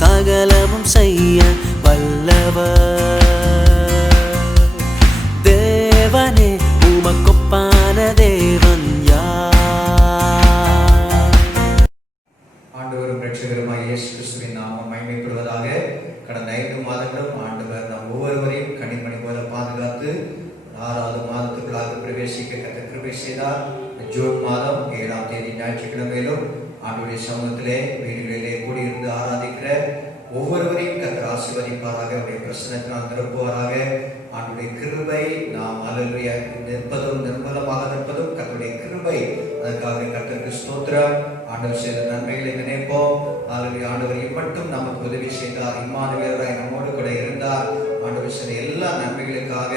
சகலமும் செய்ய வல்லவர். தேவனே உமக்கொப்பான தேவன் யார்? ஆண்டவரும் இரட்சகருமாய் இயேசு கிறிஸ்துவின் நாமம் மகிமைப்படுவதாக. கடந்த 5 மாதங்களும் ஆண்டவர் நம் ஒவ்வொருவரையும் கனிமணி போல பாதுகாத்து 6வது மாதத்துக்குள்ளாக பிரவேசிக்க கர்த்தர் கிருபை செய்தார். ஜூன் மாதம் 7ஆம் தேதி ஞாயிற்றுக்கிழமையிலும் ஆண்டவருடைய சமூகத்திலே வீடுகளிலே கூடியிருந்து ஆராதிக்கிற ஒவ்வொருவரையும் கர்த்தர் ஆசீர்வதிப்பாராக. அவருடைய பிரசன்னத்தினால் நிரப்புவாராக. ஆண்டவருடைய கிருபை நாம் அல்லேலூயா நிற்பதும் நிர்மலமாக நிற்பதும் கர்த்தருடைய கிருபை. அதற்காக கர்த்தருக்கு ஸ்தோத்திரம். ஆண்டவர் செய்த நன்மைகளை நினைப்போம். அல்லேலூயா. ஆண்டவர் இம்மட்டும் நமக்கு உதவி செய்தார். இம்மானுவேலராய் நம்மோடு கூட இருந்தார். ஆண்டவர் செய்த எல்லா நன்மைகளுக்காக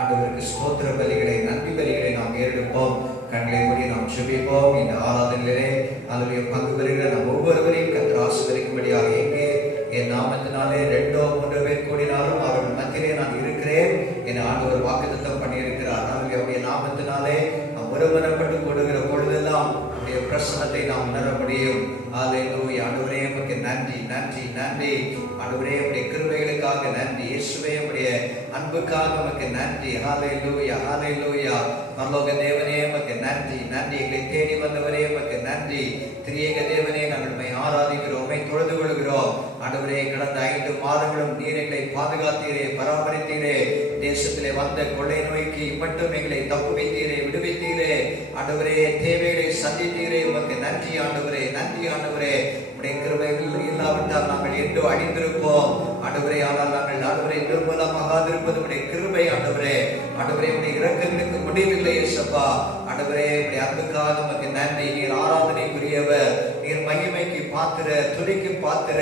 ஆண்டவருக்கு ஸ்தோத்திர பலிகளை நன்றி பலிகளை நாம் ஏறெடுப்போம். கண்களை மூடி நாம் ஜெபிப்போம். இந்த ஆராதனையிலே அல்லேலூயா பங்கு பெறுகிற நம் ஒவ்வொருவரையும் கர்த்தர் ஆசீர்வதிக்கும்படியாக எங்கே என் நாமத்தினாலே 2-3 பேர் கூடினாலும் அவர்கள் மத்தியிலே நான் இருக்கிறேன் என ஆண்டவர் வாக்குத்தத்தம் பண்ணியிருக்கிறார். அவருடைய நாமத்தினாலே நாம் ஒருமனப்பட்டு கொடுக்கிற பொழுதெல்லாம் அவருடைய பிரசன்னத்தை நாம் உணர முடியும். அல்லேலூயா. ஆண்டவரே உமக்கு நன்றி நன்றி நன்றி. ஆண்டவரே உம்முடைய கிருபைகளுக்காக நன்றி. இயேசுவே உம்முடைய அன்புக்காக உமக்கு நன்றி. ஹல்லேலூயா ஹல்லேலூயா. பரலோக தேவனே உமக்கு நன்றி நன்றி. எங்களை தேடி வந்தவரே உமக்கு நன்றி. திரியேக தேவனே நாங்கள் உம்மை ஆராதிக்கிறோம், உம்மை தொழுது கொள்கிறோம். ஆண்டவரே கடந்த 5 மாதங்களும் நீர் எங்களை பாதுகாத்தீரே, பராமரித்தீரே. தேசத்திலே வந்த கொள்ளை நோய்க்கு மட்டும் எங்களை தப்புவித்தீரே, விடுவித்தீரே. ஆண்டவரே தேவைகளை சந்தித்தீரே. உமக்கு நன்றி ஆண்டவரே நன்றி ஆண்டவரே. உம்முடைய கிருபைகள் இல்லாவிட்டால் நாங்கள் எண்டோ அழிந்திருப்போம் ஆண்டவரே. ஆனால் நாங்கள் ஆண்டவரை நிர்மூலமாகாதிருப்பது உம்முடைய கிருபை ஆண்டவரே. ஆண்டவரே உம்முடைய இரக்கங்களுக்கு முடிவில்லை இயேசப்பா. ஆண்டவரே உம்முடைய அன்புக்காக உமக்கு நன்றி. நீர் ஆராதனைக்குரியவர், நீர் மகிமைக்கு பாத்திர, துதிக்கு பாத்திர.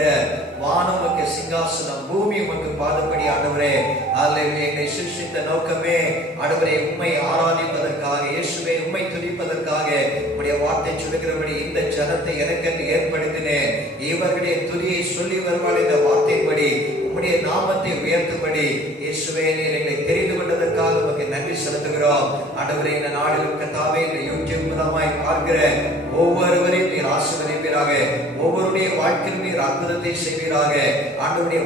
வானம் உமக்கு சிங்காசனம், பூமி உமக்கு பாதப்படி ஆண்டவரே. அல்லேலூயா. எங்களை சிருஷ்டித்த நோக்கமே ஆண்டவரே உம்மை ஆராதிப்பதற்காக, இயேசுவே உம்மை துதிப்பதற்காக. உம்முடைய வார்த்தை சொல்லுகிறபடி இந்த ஜனத்தை எனக்கென்று ஏற்படுத்தினேன், இவர்களுடைய துதியை சொல்லி வருவாள் என்ற வார்த்தையின்படி உம்முடைய நாமத்தை உயர்த்தும்படி இயேசுவே நீர் எங்களை தெரிந்து கொண்டதற்காக உமக்கு நன்றி செலுத்துகிறோம். ஆண்டவரே இந்த நாளிலும் கர்த்தாவே இந்த யூடியூப் மூலமாய் பார்க்கிற ஒவ்வொருவரையும் நீர் ஆசீர்வதிப்பீராக. ஒவ்வொருடைய வாழ்க்கையில் நீர் அற்புதத்தை செய்வீராக. ஆண்டவருடைய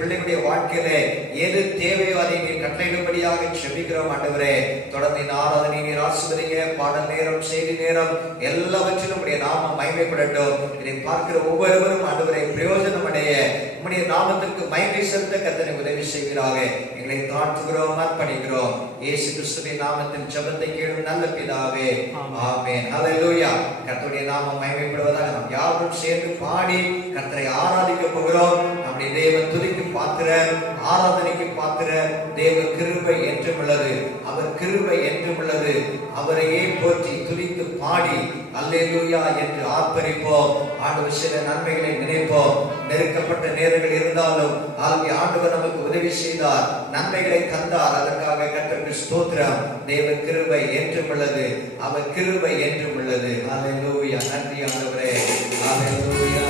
பிள்ளைகளுடைய வாழ்க்கையிலே எது தேவையோ அதை நீர் கட்டளையிடும்படியாக ஜெபிக்கிறோம் ஆண்டவரே. தொடர்ந்து இந்த ஆராதனை நீர் ஆசீர்வதிங்க. பாடல் நேரம், செய்தி நேரம் எல்லாவற்றிலும் உம்முடைய நாமம் மகிமைப்படட்டும். இதை பார்க்கிற ஒவ்வொருவரும் ஆண்டவரை பிரயோஜனம் அடைய உம்முடைய நாமத்திற்கு மகிமை செலுத்த கர்த்தரை உதவி செய்வீராக. எங்களை தாழ்த்துகிறோம், அர்ப்பணிக்கிறோம். இயேசு கிறிஸ்துவின் நாமத்தில் ஜெபத்தை கேளும் நல்ல பிதாவே, ஆமென். ஹல்லேலூயா. கர்த்தருடைய நாமம் மகிமைப்படுவதாக நாம் யாவரும் சேர்ந்து பாடி கர்த்தரை ஆராதிக்க போகிறோம். நம்முடைய தேவன் துதிக்கு பாத்திரர், ஆராதனைக்கு பாத்திரர். தேவ கிருபை என்றும் உள்ளது, அவர் கிருபை என்றும் உள்ளது. அவரையே போற்றி துதித்து பாடி அல்லேலூயா என்று ஆர்ப்பரிப்போம். ஆண்டவர் சில நன்மைகளை நினைப்போம். நெருக்கப்பட்ட நேரங்கள் இருந்தாலும் ஆண்டவர் நமக்கு உதவி செய்தார், நன்மைகளை தந்தார். அதற்காக கர்த்தருக்கு ஸ்தோத்திரம். தேவ கிருபை என்றும் உள்ளது, அவர் கிருபை என்றும் உள்ளது. அல்லேலூயா. நன்றி ஆண்டவரே. அல்லேலூயா.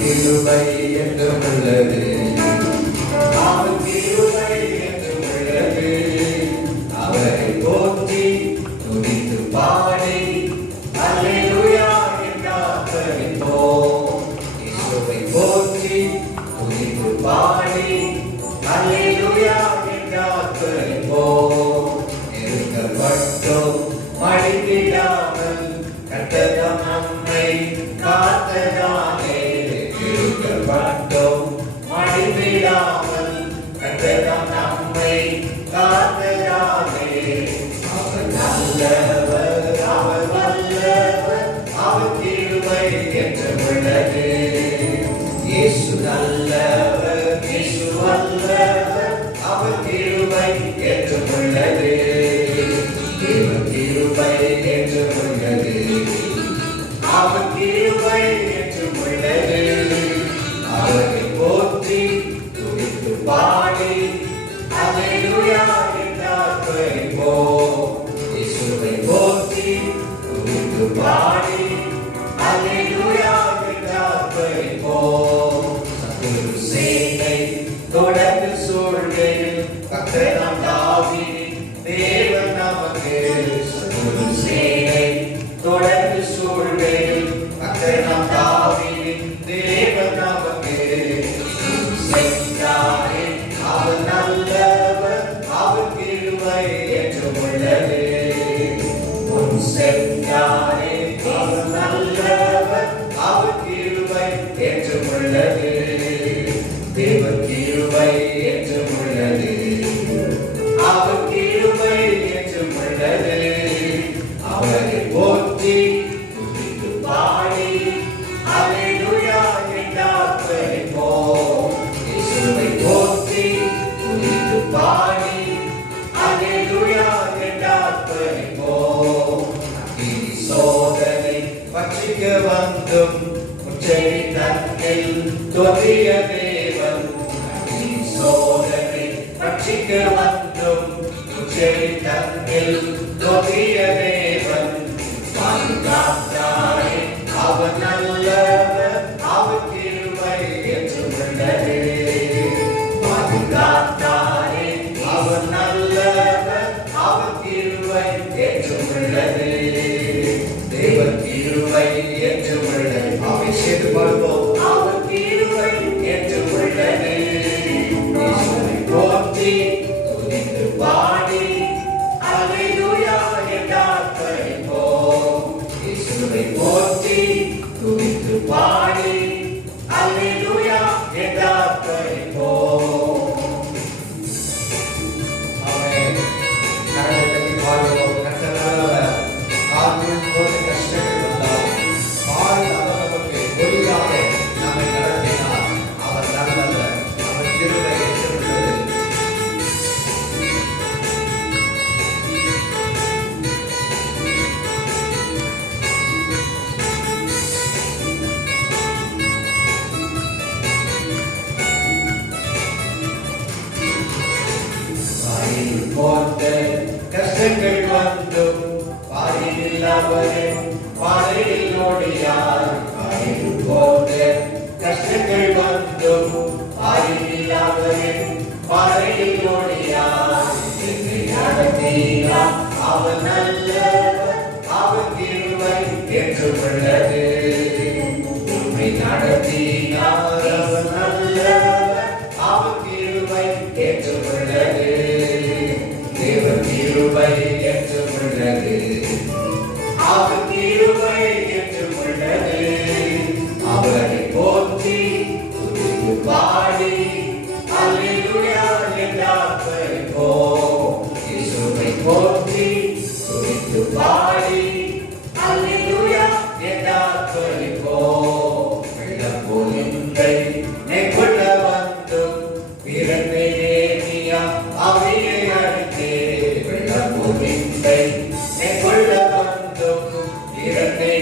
கிருபை என்றும் உள்ளது, அவர் கிருபை என்றும் உள்ளது. அவரை போற்றி துதித்து பாடி அல்லேலூயா என்று ஆர்ப்பரிப்போம். இயேசுவை போற்றி துதித்து பாடி அல்லேலூயா என்று ஆர்ப்பரிப்போம். நெருக்கப்பட்டோம் மடிந்திடாமல் கர்த்தர் நம்மை காத்ததானே. நெருக்கப்பட்டோம் மடிந்திடாமல் கர்த்தர் நம்மை காத்ததானே. அவர் நல்லவர், அவர் வல்லவர், அவர் கிருபை என்றும் உள்ளது. இயேசு நல்லவர், இயேசு வல்லவர், அவர் கிருபை என்றும் உள்ளது. தேவ கிருபை என்றும் உள்ளது, அவர் கிருபை என்றும் உள்ளது. அவரை போற்றி துதித்து பாடி அல்லேலூயா என்று ஆர்ப்பரிப்போம். இயேசுவை போற்றி துதித்து பாடி அல்லேலூயா என்று ஆர்ப்பரிப்போம். சூழ்வேல் அக்கரணம் தாவீதின் தேவன் நமக்கு சென்றாரே. அவர் நல்லவர், அவர் கிருபை என்றும் உள்ளது. முன் சென்றாரே, அவர் நல்லவர், அவர் கிருபை என்றும் உள்ளது. தேவன் கிருபை என்றும் உள்ளது. அவர் கிருபை என்றும் உள்ளது. அவரை போற்றி துதித்து பாடி அல்லேலூயா என்றார்ப்பரிப்போம். இயேசுவை போற்றி துதித்து பாடி அல்லேலூயா என்றார்ப்பரிப்போம். அக்கினி சோதனை பட்சிக்க வந்தும் உச்சரி தன்னில் தோன்றிய தேவன். அக்கினி சோதனை பட்சிக்க வந்தும் உச்சரி தன்னில் தோன்றிய தேவன். பாதுகாத்தாரே, அவர் நல்லவர், அவர் கிருபை என்றும் உள்ளது. பாதுகாத்தாரே, அவர் நல்லவர், அவர் கிருபை என்றும் உள்ளது. தேவன் கிருபை என்றும் உள்ளது. அவை சேர்த்து பார்ப்போம். அவர் கிருபை என்றும் உள்ளது. இயேசுவை போற்றி துதித்து பாடி அல்லேலூயா என்றார்ப்பரிப்போம். இயேசுவை போற்றி துதித்து பாடி அல்லேலூயா என்றார்ப்பரிப்போம். ஆமென். கரங்களை பாடுவோம். கர்த்தரால் ஆவியின் போது கஷ்டங்கள் வந்தால் பாடி அவர் நமக்கு ஒளியாக நம்மை நடத்தினார். அவர் நல்லவர், அவர் கிருபை என்றும் உள்ளது. போன்ற கஷ்டங்கள் வந்தும் பாரியில் அவரின் பாதையில் ஓடியார். பாரில் போன்ற கஷ்டங்கள் வந்தும் பாரியில் அவரின் பாதையில் ஓடியார். என்னை நடத்தினார் அவர் நல்லவர், அவர் கிருபை என்றும் உள்ளது. உம்மை நடத்தினார் அவர் நல்லவர், அவர் கிருபை என்றும் உள்ளது. தேவன் கிருபை என்றும் உள்ளது. அவர் கிருபை என்றும் உள்ளது. அவரை போற்றி துதித்து பாடி அல்லேலூயா என்றார்ப்பரிப்போம். இயேசுவை போற்றி துதித்து பாடி அல்லேலூயா என்றார்ப்பரிப்போம். வெள்ளம் போலின்றை மேற்கொள்ள வந்தும் பிறந்தே நீயா அவையை அடித்தே. வெள்ளம் போலின்றை மேற்கொள்ள வந்தும் பிறந்தே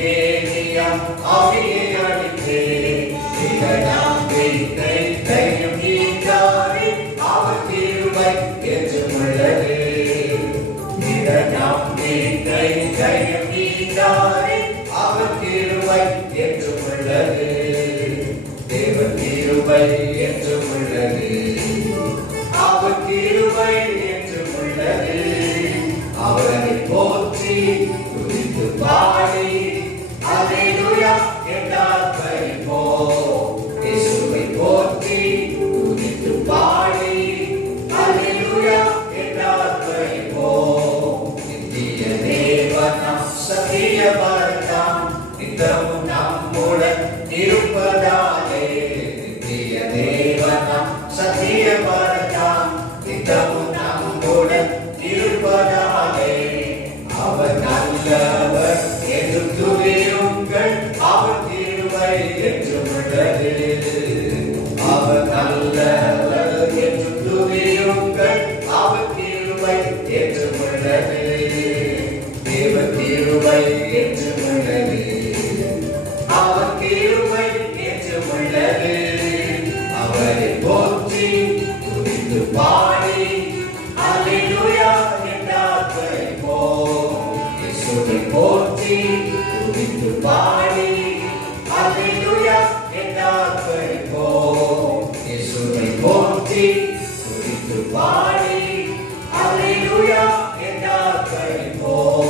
நீயா அவையை அடித்தே. நாம் தைரியம் நீங்காரே, அவர் கிருபை என்றும் உள்ளது. நாம் தைரியம் நீங்காரே, அவர் கிருபை என்றும் உள்ளது. தேவன் கிருபை என்றும் உள்ளது. அவர் கிருபை என்றும் உள்ளது. அவரை போற்றி துதித்து பாடி அல்லேலூயா என்றார்ப்பரிப்போம். இயேசுவை போற்றி துதித்து பாடி அல்லேலூயா என்றார்ப்பரிப்போம். நித்திய தேவனாம் சத்திய பரதாம் நித்தமும் நம்முடன் இருப்பதாலே. நித்திய தேவனாம் சத்திய பரதாம் நித்தமும் நம்முடன் இருப்பதாலே. அவர் நல்லவர் என்று துதியுங்கள், அவர் கிருபை என்றும் உள்ளது. அவர் நல்லவர் என்று துதியுங்கள், அவர் கிருபை என்றும் உள்ளது. தேவன் கிருபை என்றும் உள்ளது. அவர் கிருபை என்றும் உள்ளது. அவரை போற்றி துதித்து பாடி அல்லேலூயா என்றார்ப்பரிப்போம். இயேசுவை போற்றி துதித்து பாடி அல்லேலூயா என்றார்ப்பரிப்போம். இயேசுவை போற்றி துதித்து பாடி அல்லேலூயா என்றார்ப்பரிப்போம்.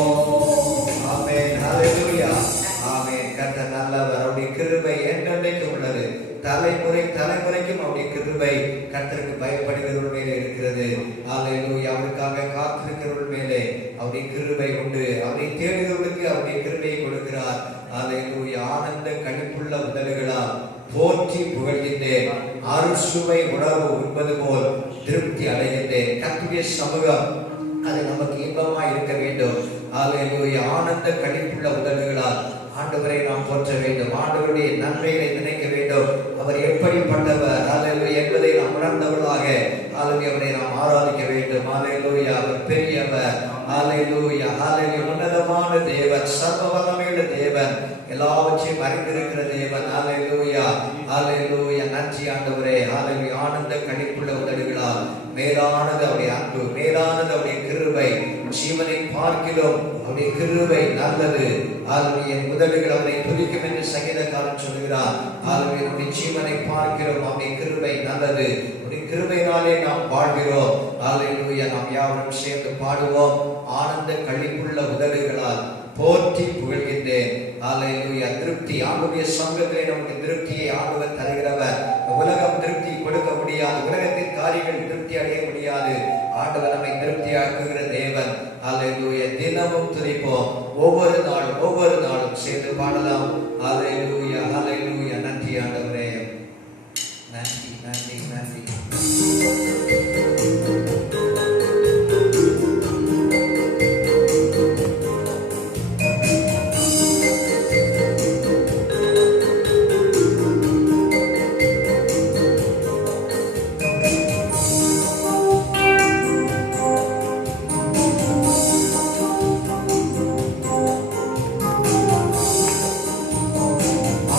ஆமென். ஹல்லேலூயா. தலைமுறை தலைமுறைக்கும் அவருடைய கிருபை கர்த்தருக்கு பயப்படுகிறவர்கள் மேலே இருக்கிறது. ஹல்லேலூயா. அவருக்காக காத்திருக்கிறவர்கள் மேலே அவருடைய கிருபை உண்டு. அவரை தேடுகிறவர்களுக்கு அவருடைய கிருபையை கொடுக்கிறார். ஹல்லேலூயா. ஆனந்த களிப்புள்ள உதடுகளால் போற்றி புகழ்கின்றேன். அறுசுவை உணவு உண்பது போல் திருப்தி அடைகின்றேன். கர்த்தருடைய சமூகம் அது நமக்கு இன்பமாய் இருக்க வேண்டும். ஹல்லேலூயா. ஆனந்த களிப்புள்ள உதடுகளால் ஆண்டவரை நாம் போற்ற வேண்டும். ஆண்டவருடைய நன்மைகளை நினைக்க வேண்டும். அவர் எப்படிப்பட்டவர் ஹல்லேலூயா என்பதை நாம் உணர்ந்தவர்களாக ஹல்லேலூயா அவரை நாம் ஆராதிக்க வேண்டும். ஹல்லேலூயா. அவர் பெரியவர். ஹல்லேலூயா. ஹல்லேலூயா. உன்னதமான தேவன், சர்வ வல்லமையுள்ள தேவன், எல்லாவற்றையும் அறிந்திருக்கிற தேவன். ஹல்லேலூயா. ஹல்லேலூயா. நன்றி ஆண்டவரே. ஹல்லேலூயா. ஆனந்த களிப்புள்ள உதடுகளால் மேலானது அவருடைய அன்பு, மேலானது அவருடைய கிருபை. ஜீவனை பார்க்கிறோம் அவருடைய கிருபை நல்லது. ஹல்லேலூயா. உதடுகள் அவரை துதிக்கும் என்று சங்கீதக்காரன் சொல்கிறார். ஹல்லேலூயா. நம்முடைய ஜீவனை பார்க்கிறோம் அவருடைய கிருபை நல்லது. அவருடைய கிருபையினாலே நாம் வாழ்கிறோம். ஹல்லேலூயா. நாம் யாவரும் சேர்ந்து பாடுவோம். ஆனந்த களிப்புள்ள உதடுகளால் போற்றி புகழ்கின்றேன். ஹல்லேலூயா. திருப்தி ஆண்டுடைய சமூகத்திலே நமக்கு திருப்தியை ஆண்டவர் தருகிறவர். உலகம் திருப்தி கொடுக்க முடியாது. உலகத்தின் காரியங்கள் திருப்தி அடைய முடியாது. ஆண்டவர் நம்மை திருப்தி ஆக்குகிற தேவன். ஹல்லேலூயா. தினமும் துதிப்போம். ஒவ்வொரு நாளும் சேர்ந்து பாடலாம். ஹல்லேலூயா. ஹல்லேலூயா. நன்றி ஆண்டவரே. நன்றி நன்றி நன்றி.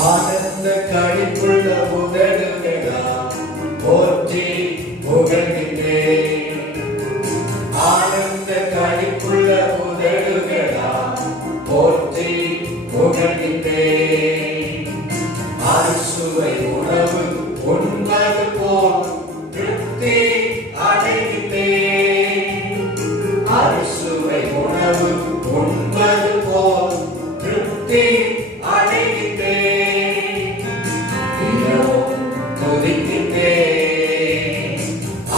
ஆனந்த களிப்புள்ள உதடுகளால் போற்றி புகழ்கின்றேன். ஆனந்த களிப்புள்ள உதடுகளால் போற்றி புகழ்கின்றேன். அறுசுவை உணவு உண்பது போல் திருப்தி அடைகின்றேன். அறுசுவை உணவு உண்பது போல் திருப்தி அடைகின்றேன்.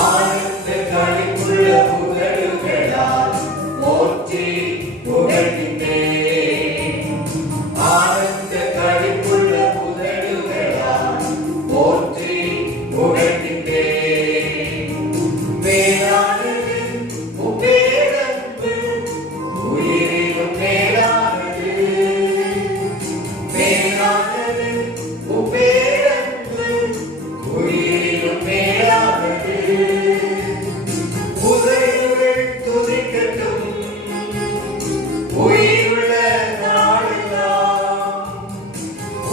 ஆனந்த களிப்புள்ள உதடுகளால் போற்றி புகழ்கின்றேன். ஆனந்த களிப்புள்ள உதடுகளால் போற்றி புகழ்கின்றேன். மேலானது உபேரன்பு உயிரிலும் மேலானது. மேலானது உபேரன்பு உயிரிலும் மேலானது. உதடுகள் துதிக்கட்டும் உயிருள்ள நாளெல்லாம்.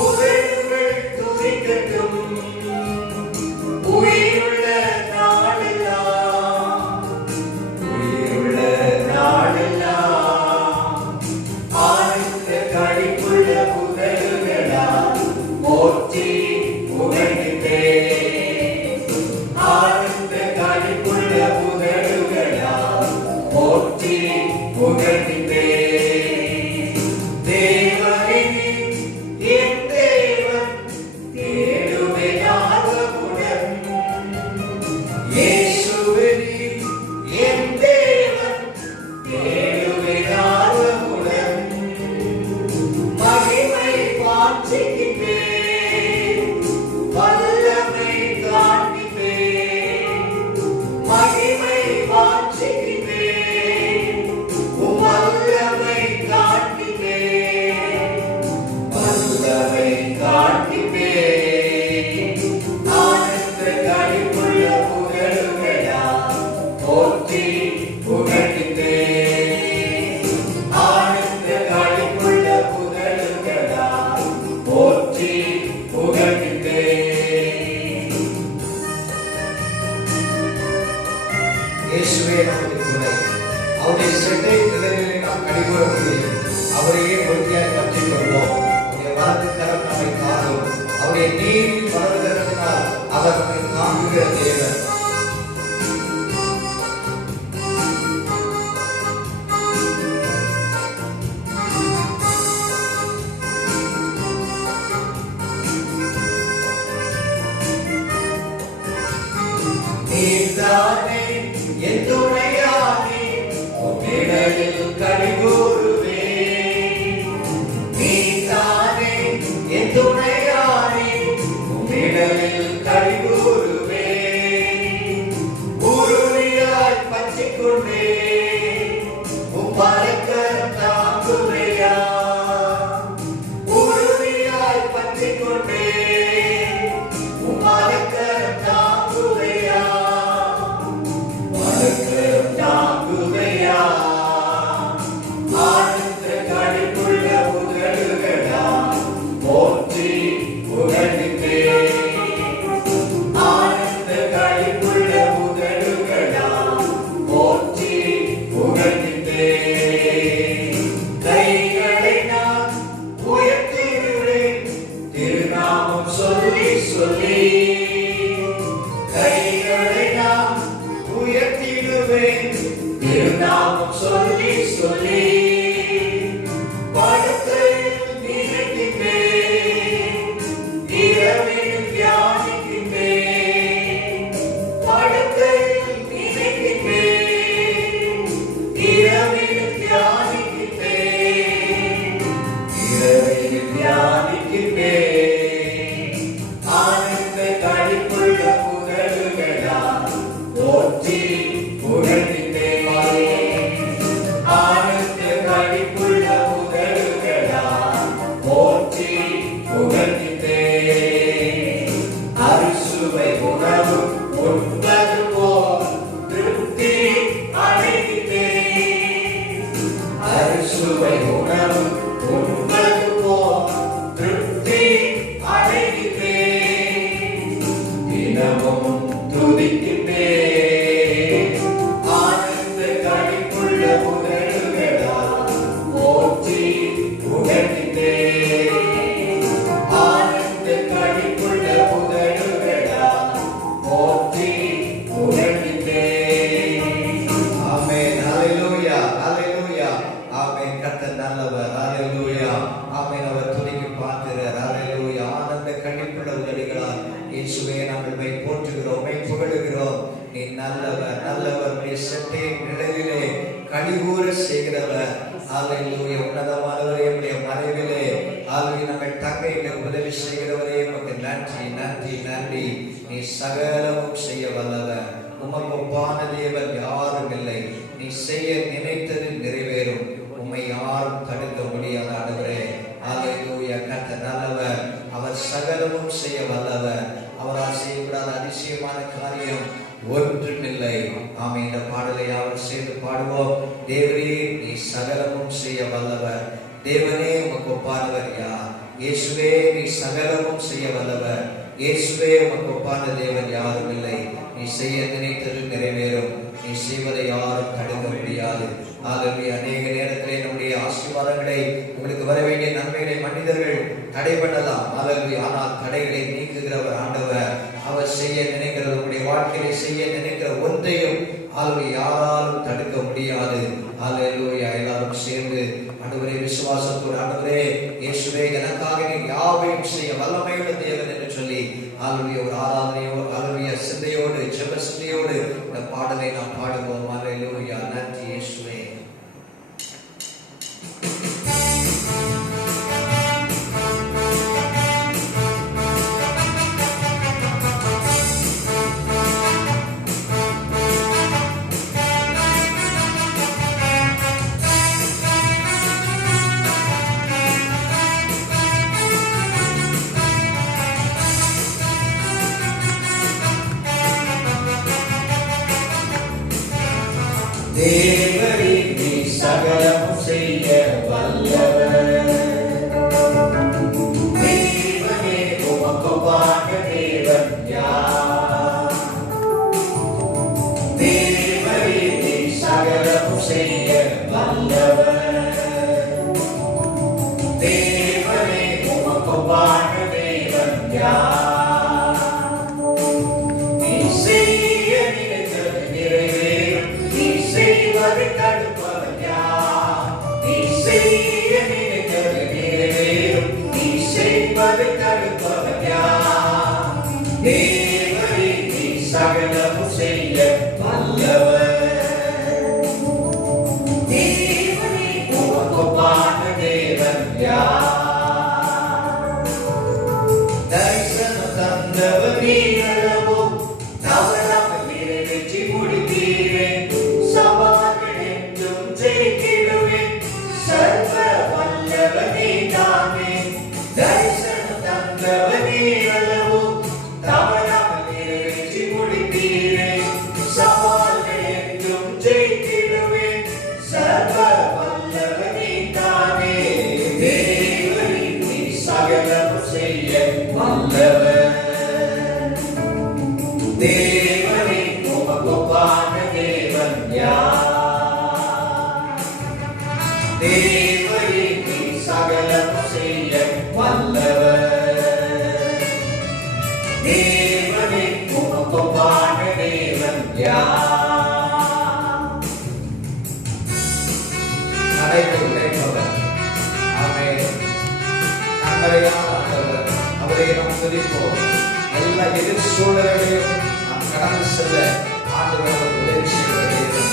உதடுகள் துதிக்கட்டும் உயிருள்ள நாளெல்லாம். உயிருள்ள நாளெல்லாம். ஆனந்த களிப்புள்ள உதடுகளால் போற்றி புகழ்கின்றேன். ஆனந்த களிப்புள்ள உதடுகளால் போற்றி புகழ்கின்றேன். தேவனே என் தேவன் தேடுவேன் ஆர்வமுடன். இயேசுவே என் தேவன் தேடுவேன் ஆர்வமுடன். மகிமை வாஞ்சிக்கின்றேன், வல்லமை காண்கின்றேன். மகிமை வாஞ்சிக்கின்றேன், வல்லமை காண்கின்றேன். வல்லமை காண்கின்றேன். ஆனந்த களிப்புள்ள உதடுகளால் போற்றி புகழ்கின்றேன். ஆனந்த களிப்புள்ள உதடுகளால் போற்றி புகழ்கின்றேன். இயேசுவே நமக்கு துணை. அவருடைய செட்டை நிழலிலே நாம் கடிகூற முடியும். அவரையே உறுதியாய் பற்றிக் கொள்வோம். அவருடைய வலது கரம் நம்மை காக்கும். அவருடைய நீரின் வலது கரத்தினால் அவர் நம்மை தாங்குகிற தேவன். நீதானே என் துணையானே, உன் நிழலில் கலிகூருவே. நீதானே என் துணையானே, உன் நிழலில் கலிகூருவே. உறுதியாய் பற்றிக்கொண்டே உன் பலக்கரம் தாங்குவேயா. உறுதியாய் பற்றிக்கொண்டே உன் பலக்கரம் தாங்குவேயா. பலக்கரம் தாங்குவேயா. ஆனந்த களிப்புள்ள உதடுகளா போற்றி புகழ்கின்றே. ஆனந்த களிப்புள்ள உதடுகளா போற்றி புகழ்கின்றே. கைகளை நான் உயர்த்திடுவேன் திருநாமம் சொல்லி சொல்லி. கைகளை நான் உயர்த்திடுவேன் திருநாமம் சொல்லி சொல்லி. படுக்கையில் நினைக்கின்றேன், இரவில் தியானிக்கின்றேன். படுக்கையில் நினைக்கின்றேன், இரவில் தியானிக்கின்றேன். இரவில் தியானிக்கின்றேன். ஆனந்த களிப்புள்ள புகழுகளா போற்றி புகழ்கின்றேன். ஆனந்த களிப்புள்ள புகழுகளா போற்றி புகழ்கின்றேன். அறுசுவை உணவு உண்பது போல் திருப்தி அடைகின்றேன். அறுசுவை உணவு உண்பது போல் திருப்தி அடைகின்றேன். தினமும் துதிக்கின்றேன். ஆனந்த களிப்புள்ள புகழுகளா போற்றி புகழ்கின்றேன். ஆனந்த களிப்புள்ள புகழுகளா போற்றி புகழ்கின்றேன். ஆமென். ஹalleluya, ஹalleluya. ஆமென். கர்த்தர் நல்லவர். ஹalleluya. ஆமென். அவர் துதிக்கு பாத்திரர். ஹalleluya. ஆனந்த களிப்புள்ள உதடுகளால் இயேசுவே நாங்கள் மை போற்றுகிறோம், மை புகழுகிறோம். நீ நல்லவர், நல்லவர். உடைய செட்டையின் நிழலிலே கலிகூர செய்கிறவர். ஹalleluya. உன்னதமானவரே, உடைய மறைவிலே ஹalleluya நாங்கள் தங்க எங்களுக்கு உதவி செய்கிறவரே, உமக்கு நன்றி, நன்றி, நன்றி. நீ சகலமும் செய்ய வல்லவர். உமக்கு ஒப்பான தேவன் யாரும் இல்லை. நீ செய்ய நினைத்தது நிறைவேறும். உம்மை யாரும் தடுக்க முடியாத ஆண்டவரே. ஹalleluya. கர்த்தர் நல்லவர். அவர் சகலமும் செய்ய வல்லவர். அவரால் செய்யக்கூடாத அதிசயமான காரியம் ஒன்றுமில்லை. ஆமே. இந்த பாடலை அவர் சேர்ந்து பாடுவோம். தேவரே நீ சகலமும் செய்ய வல்லவர். தேவனே உமக்கு ஒப்பானவர் யார்? இயேசுவே நீ சகலமும் செய்ய வல்லவர். இயேசுவே உமக்கு ஒப்பான தேவன் யாரும் இல்லை. நீ செய்ய நினைத்தது நிறைவேறும். நீ செய்வதை யாரும் தடுக்க முடியாது. ஆகவே அநேக நேரத்திலே நம்முடைய ஆசீர்வாதங்களை, உங்களுக்கு வர வேண்டிய நன்மைகளை மனிதர்கள் தடைபடலாம். ஆனால் தடைகளை நீக்குகிறவர் ஆண்டவர். அவர் செய்ய நினைக்கிறது, உங்களுடைய வாழ்க்கையை செய்ய நினைக்கிற ஒன்றையும் யாராலும் தடுக்க முடியாது. ஹalleluya. எல்லாரும் சேர்ந்து ஆண்டவரே விசுவாசத்தோடு, ஆண்டவரே இயேசுவே எனக்காக நீ யாவையும் செய்ய வல்லமையுள்ள தேவன் என்று சொல்லி ஹalleluya ஒரு ஆராதனையோடு, ஹalleluya சிந்தையோடு, ஜெப சிந்தையோடு இந்த பாடலை நாம் பாடுவோம். ஹalleluya. நன்றி இயேசுவே. தேவரே நீ சகலமும் செய்ய வல்லவர். தேவனே உமக்கு ஒப்பான தேவன் யார்? தேவரே நீ சகலமும் செய்ய வல்லவர். தேவனே உமக்கு ஒப்பான தேவன் யார்? நீ செய்ய நினைத்தது நிறைவேறும். நீ செய்வதை தடுப்பவன் யார்? நீ செய்ய நினைத்தது நிறைவேறும். நீ செய்வதை தடுப்பவன் யார்? தேவரே நீ சகலமும் செய்ய சகலமும் செய்ய வல்லவர். தேவனே உமக்கொப்பான தேவன் யார்? தேவனே நீ சகலமும் செய்ய வல்லவர். தேவனே உமக்கொப்பான தேவன் யார்? அனைத்து உழைப்பவர். ஆமென். நம்மளையால் ஆண்டவர். அவரை நாம் துதிப்போம். எல்லா எதிர் சூழலையும் நாம் கடந்து செல்ல ஆண்டவர் உதவி செய்கிற தேவன்.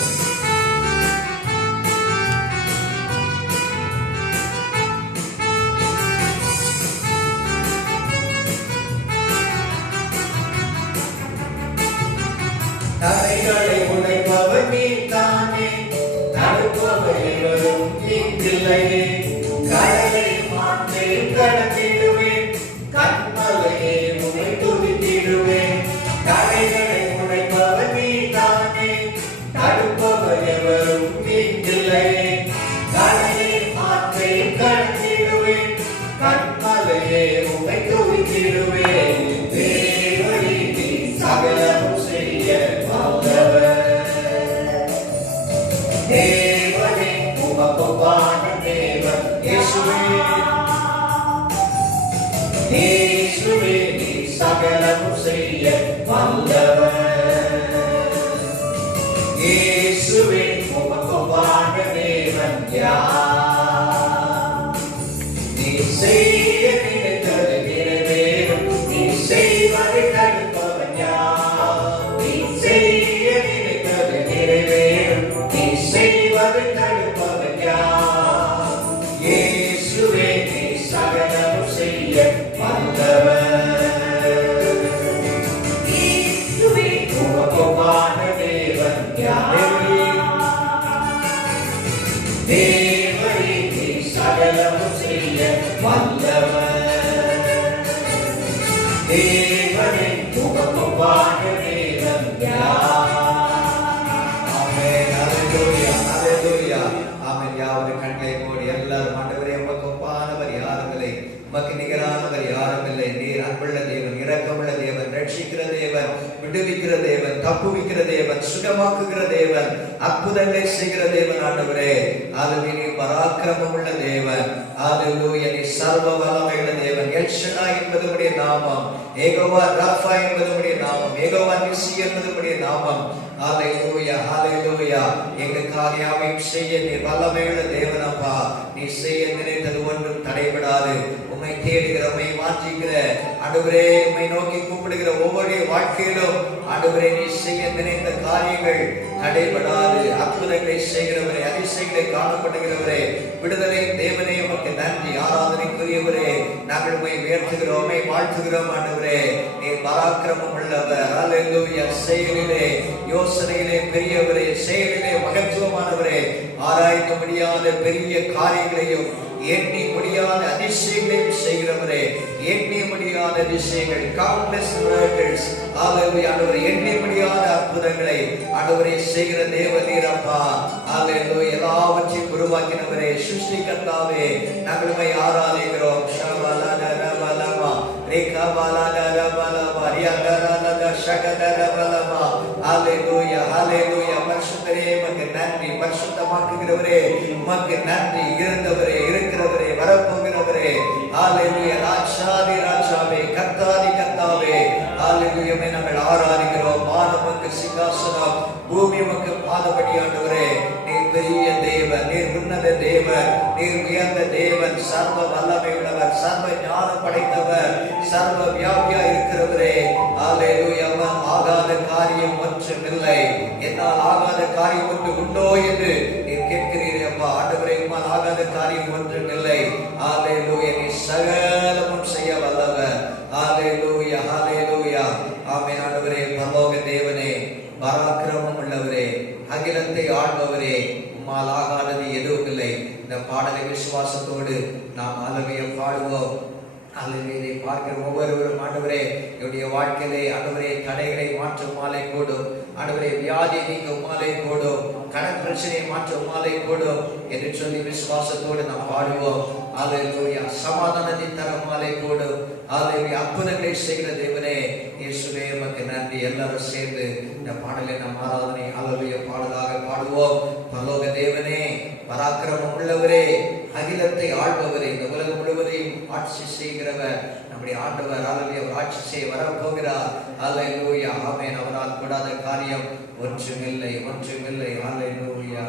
தடைகளை உடைப்பவர் நீதானே, தடுப்பவர் எவரும் நீங்கில்லையே. கடலை மாற்றி கடந்திடுவேன், கண்மலையே உன்னை துதித்திடுவேன். தடைகளை உடைப்பவர் நீதானே, தடுப்பவர் எவரும் நீங்கில்லையே. கடலை மாற்றி கடந்திடுவேன், கண்மலையே உன்னை துதித்திடுவேன். தேவனே நீ சகலமும் செய்ய வல்லவர். தேவனே உமக்கொப்பான தேவன் இயேசுவே. இயேசுவே நீ சகலமும் செய்ய வல்லவர். இயேசுவே உமக்கொப்பான தேவன் யார்? நீ செய்ய நினைத்தது நிறைவேறும், நீ செய்வதை தடுப்பவன் யார்? நீ செய்ய நினைத்தது நிறைவேறும், நீ செய்வதை தடுப்பவன் யார்? இயேசுவே நீ சகலமும் செய்ய வல்லவர். இயேசுவே உமக்கொப்பான தேவன் யார்? தேவனே நீ சகலமும் செய்ய வல்லவர். தேவனே உமக்கொப்பான தேவன் யார்? ஆமென். ஹல்லேலூயா, ஹல்லேலூயா. ஆமென். யாவரும் கண்களை மூடி எல்லாரும் ஆண்டவரே உமக்கொப்பானவர் யாரும் இல்லை, உமக்கு நிகரானவர் யாரும் இல்லை. நீர் அன்புள்ள தேவன், இரக்கமுள்ள தேவன், ரட்சிக்கிற தேவன், விடுவிக்கிற தேவன், தப்புவிக்கிற தேவன், சுகமாக்குகிற தேவன், அற்புதங்களை செய்கிற தேவன் ஆண்டவரே. அதுவே நீ பராக்கிரமமுள்ள தேவன். ஹல்லேலூயா. நீ சர்வ வல்லமையுள்ள தேவன். எல் ஷடாய் என்பது உம்முடைய நாமம். யெகோவா ரஃபா என்பது உம்முடைய நாமம். யெகோவா நிசி என்பது உம்முடைய நாமம். ஹல்லேலூயா, ஹல்லேலூயா. எங்களுக்காக யாவையும் செய்ய நீர் வல்லமையுள்ள தேவன் அப்பா. நீ செய்ய நினைத்தது ஒன்றும் தடைபடாது. உம்மை தேடுகிற, உம்மை வாஞ்சிக்கிற ஆண்டவரே, உம்மை நோக்கி கூப்பிடுகிற ஒவ்வொரு வாழ்க்கையிலும் ஆண்டவரே நீ செய்ய நினைத்த காரியங்கள் தடைபடாது. அற்புதங்களை செய்கிறவரே, அதிசயங்களை காணப்படுகிறவரே, விடுதலை தேவனே உமக்கு நன்றி. ஆராதனைக்குரியவரே, நாங்கள் உம்மை உயர்த்துகிறோம், உம்மை வாழ்த்துகிறோம் ஆண்டவரே. நீ பராக்கிரமம் உள்ளவர். ஹல்லேலூயா. செயலிலே யோசனையிலே பெரியவரே, செயலிலே மகத்துவமானவரே, ஆராய்ந்து முடியாத பெரிய காரியங்களையும் எண்ணி முடியாத அதிசயங்களையும் செய்கிறவரே, எண்ணி முடியாத அதிசயங்கள், countless miracles, ஹல்லேலூயா ஆண்டவரே, எண்ணி முடியாத அற்புதங்களை ஆண்டவரே செய்கிற தேவன் நீர் அப்பா. ஹல்லேலூயா. எல்லாவற்றையும் உருவாக்கினவரே, சிருஷ்டிகர்த்தாவே, நாங்கள் உம்மை ஆராதிக்கிறோம். ஷபலதரபலமா ரேகபலதரபலமா ரியகரலதஷகதரபலமா. ஹல்லேலூயா, ஹல்லேலூயா. பரிசுத்தரே உமக்கு நன்றி. பரிசுத்தமாக்குகிறவரே உமக்கு நன்றி. இருந்தவரே, இருக்கிறவரே, வரப்போகிறவரே, ஹல்லேலூயா. ராஜாதி ராஜாவே, கர்த்தாதி கர்த்தாவே, ஹல்லேலூயா. நாங்கள் ஆராதிக்கிறோம். வானமுக்கு சிங்காசனம், பூமி உமக்கு பாதபடி ஆண்டவரே. நீர் பெரிய தேவன், நீர் உன்னத தேவன், நீர் உயர்ந்த தேவன், சர்வ வல்லமை உள்ளவர், சர்வ ஞானம் படைத்தவர், சர்வ வியாபியா இருக்கிறவரே. ஹல்லேலூயா. ஆகாத காரியம் ஒன்றுமில்லை. என்னால் ஆகாத காரியம் ஒன்று உண்டோ என்று நீர் கேட்கிறீரே அப்பா. ஆண்டவரே, உம்மால் ஆகாத காரியம் ஒன்றுமில்லை. ஹல்லேலூயா. நீ சகலமும் செய்ய வல்லவர். ஹல்லேலூயா, ஹல்லேலூயா. ஆமென் ஆண்டவரே. பரலோக தேவனே, பராக்கிரமம் உள்ளவரே, அகிலத்தை ஆள்பவரே, உம்மால் ஆகாதது எதுவும் இல்லை. இந்த பாடலை விசுவாசத்தோடு நாம் ஹல்லேலூயா பாடுவோம். ஹல்லேலூயா. பார்க்கிற ஒவ்வொருவரும் ஆண்டவரே, என்னுடைய வாழ்க்கையிலே ஆண்டவரே தடைகளை மாற்ற உம்மாலே கூடும். ஆண்டவரே, வியாதி நீங்க உம்மாலே கூடும். கடன் பிரச்சனையை மாற்ற உம்மாலே கூடும் என்று சொல்லி விசுவாசத்தோடு நாம் பாடுவோம். அல்லேலூயா. சமாதானத்தை தரமாலை கூடும். அல்லேலூயா. அற்புதங்களை செய்கிற தேவனே இயேசுவே உமக்கு நன்றி. எல்லாரும் சேர்ந்து இந்த பாடலை நாம் ஆராதனை அல்லேலூயா பாடலாக பாடுவோம். பரலோக தேவனே, பராக்கிரமம் உள்ளவரே, அகிலத்தை ஆள்பவரே, இந்த உலகம் முழுவதையும் ஆட்சி செய்கிறவர் நம்முடைய ஆண்டவர். அல்லேலூயா. ஆட்சி செய்ய வரப்போகிறார். அல்லேலூயா. ஆமென். அவரால் கூடாத காரியம் ஒன்றுமில்லை, ஒன்றுமில்லை. அல்லேலூயா.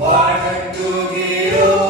வாழ்த்துகிறோம்.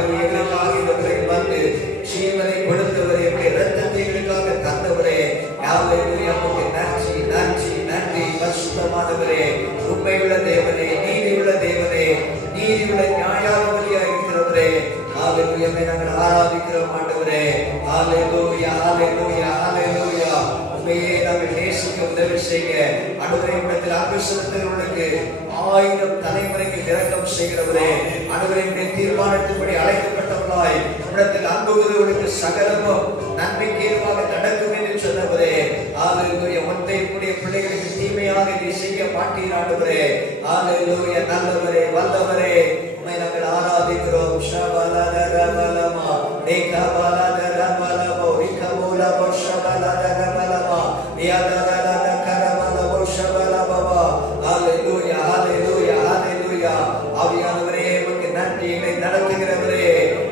எங்களுக்காக இந்த உலகில் வந்து ஜீவனை கொடுத்தவரே, உடைய இரத்தத்தை எங்களுக்காக தந்தவரே, ஹalleluya, உமக்கு நன்றி நன்றி நன்றி. பரிசுத்தமானவரே, உண்மையுள்ள தேவனே, நீதியுள்ள தேவனே, நீதியுள்ள நியாயாதிபதியாய் இருக்கிறவரே, ஹalleluya, நாங்கள் ஆராதிக்கிறோம் ஆண்டவரே. ஹalleluya ஹalleluya ஹalleluya. உண்மையே நாங்கள் நேசிக்க உதவி செய்ய ஆண்டவரே, உம்மிடத்தில் அன்பு செலுத்துகிறவர்களுக்கு 1000 தலைமுறைக்கு இரக்கம் செய்கிறவரே, ஆண்டவரே, உம்முடைய தீர்மானத்தின்படி அழைக்கப்பட்டவர்களாய் உம்மிடத்தில் அன்பு கூறுவதற்கு சகலமும் நன்மைக்கு ஏதுவாக நடக்கும் என்று சொன்னவரே, ஹalleluya, ஒன்றை உம்முடைய பிள்ளைகளுக்கு தீமையாக நீ செய்ய மாட்டீர் ஆண்டவரே. ஹalleluya, நல்லவரே, வல்லவரே, உம்மை நாங்கள் ஆராதிக்கிறோம். ஷபலலரபலமா ஏகபலலரபலமோ விகபோலமோ ஷபலலரபலமா யதலலரகரபலமோ ஷபலபவா. ஹalleluya ஹalleluya ஹalleluya. ஆவியானவரே, உமக்கு நன்றி. எங்களை நடத்துகிறவரே,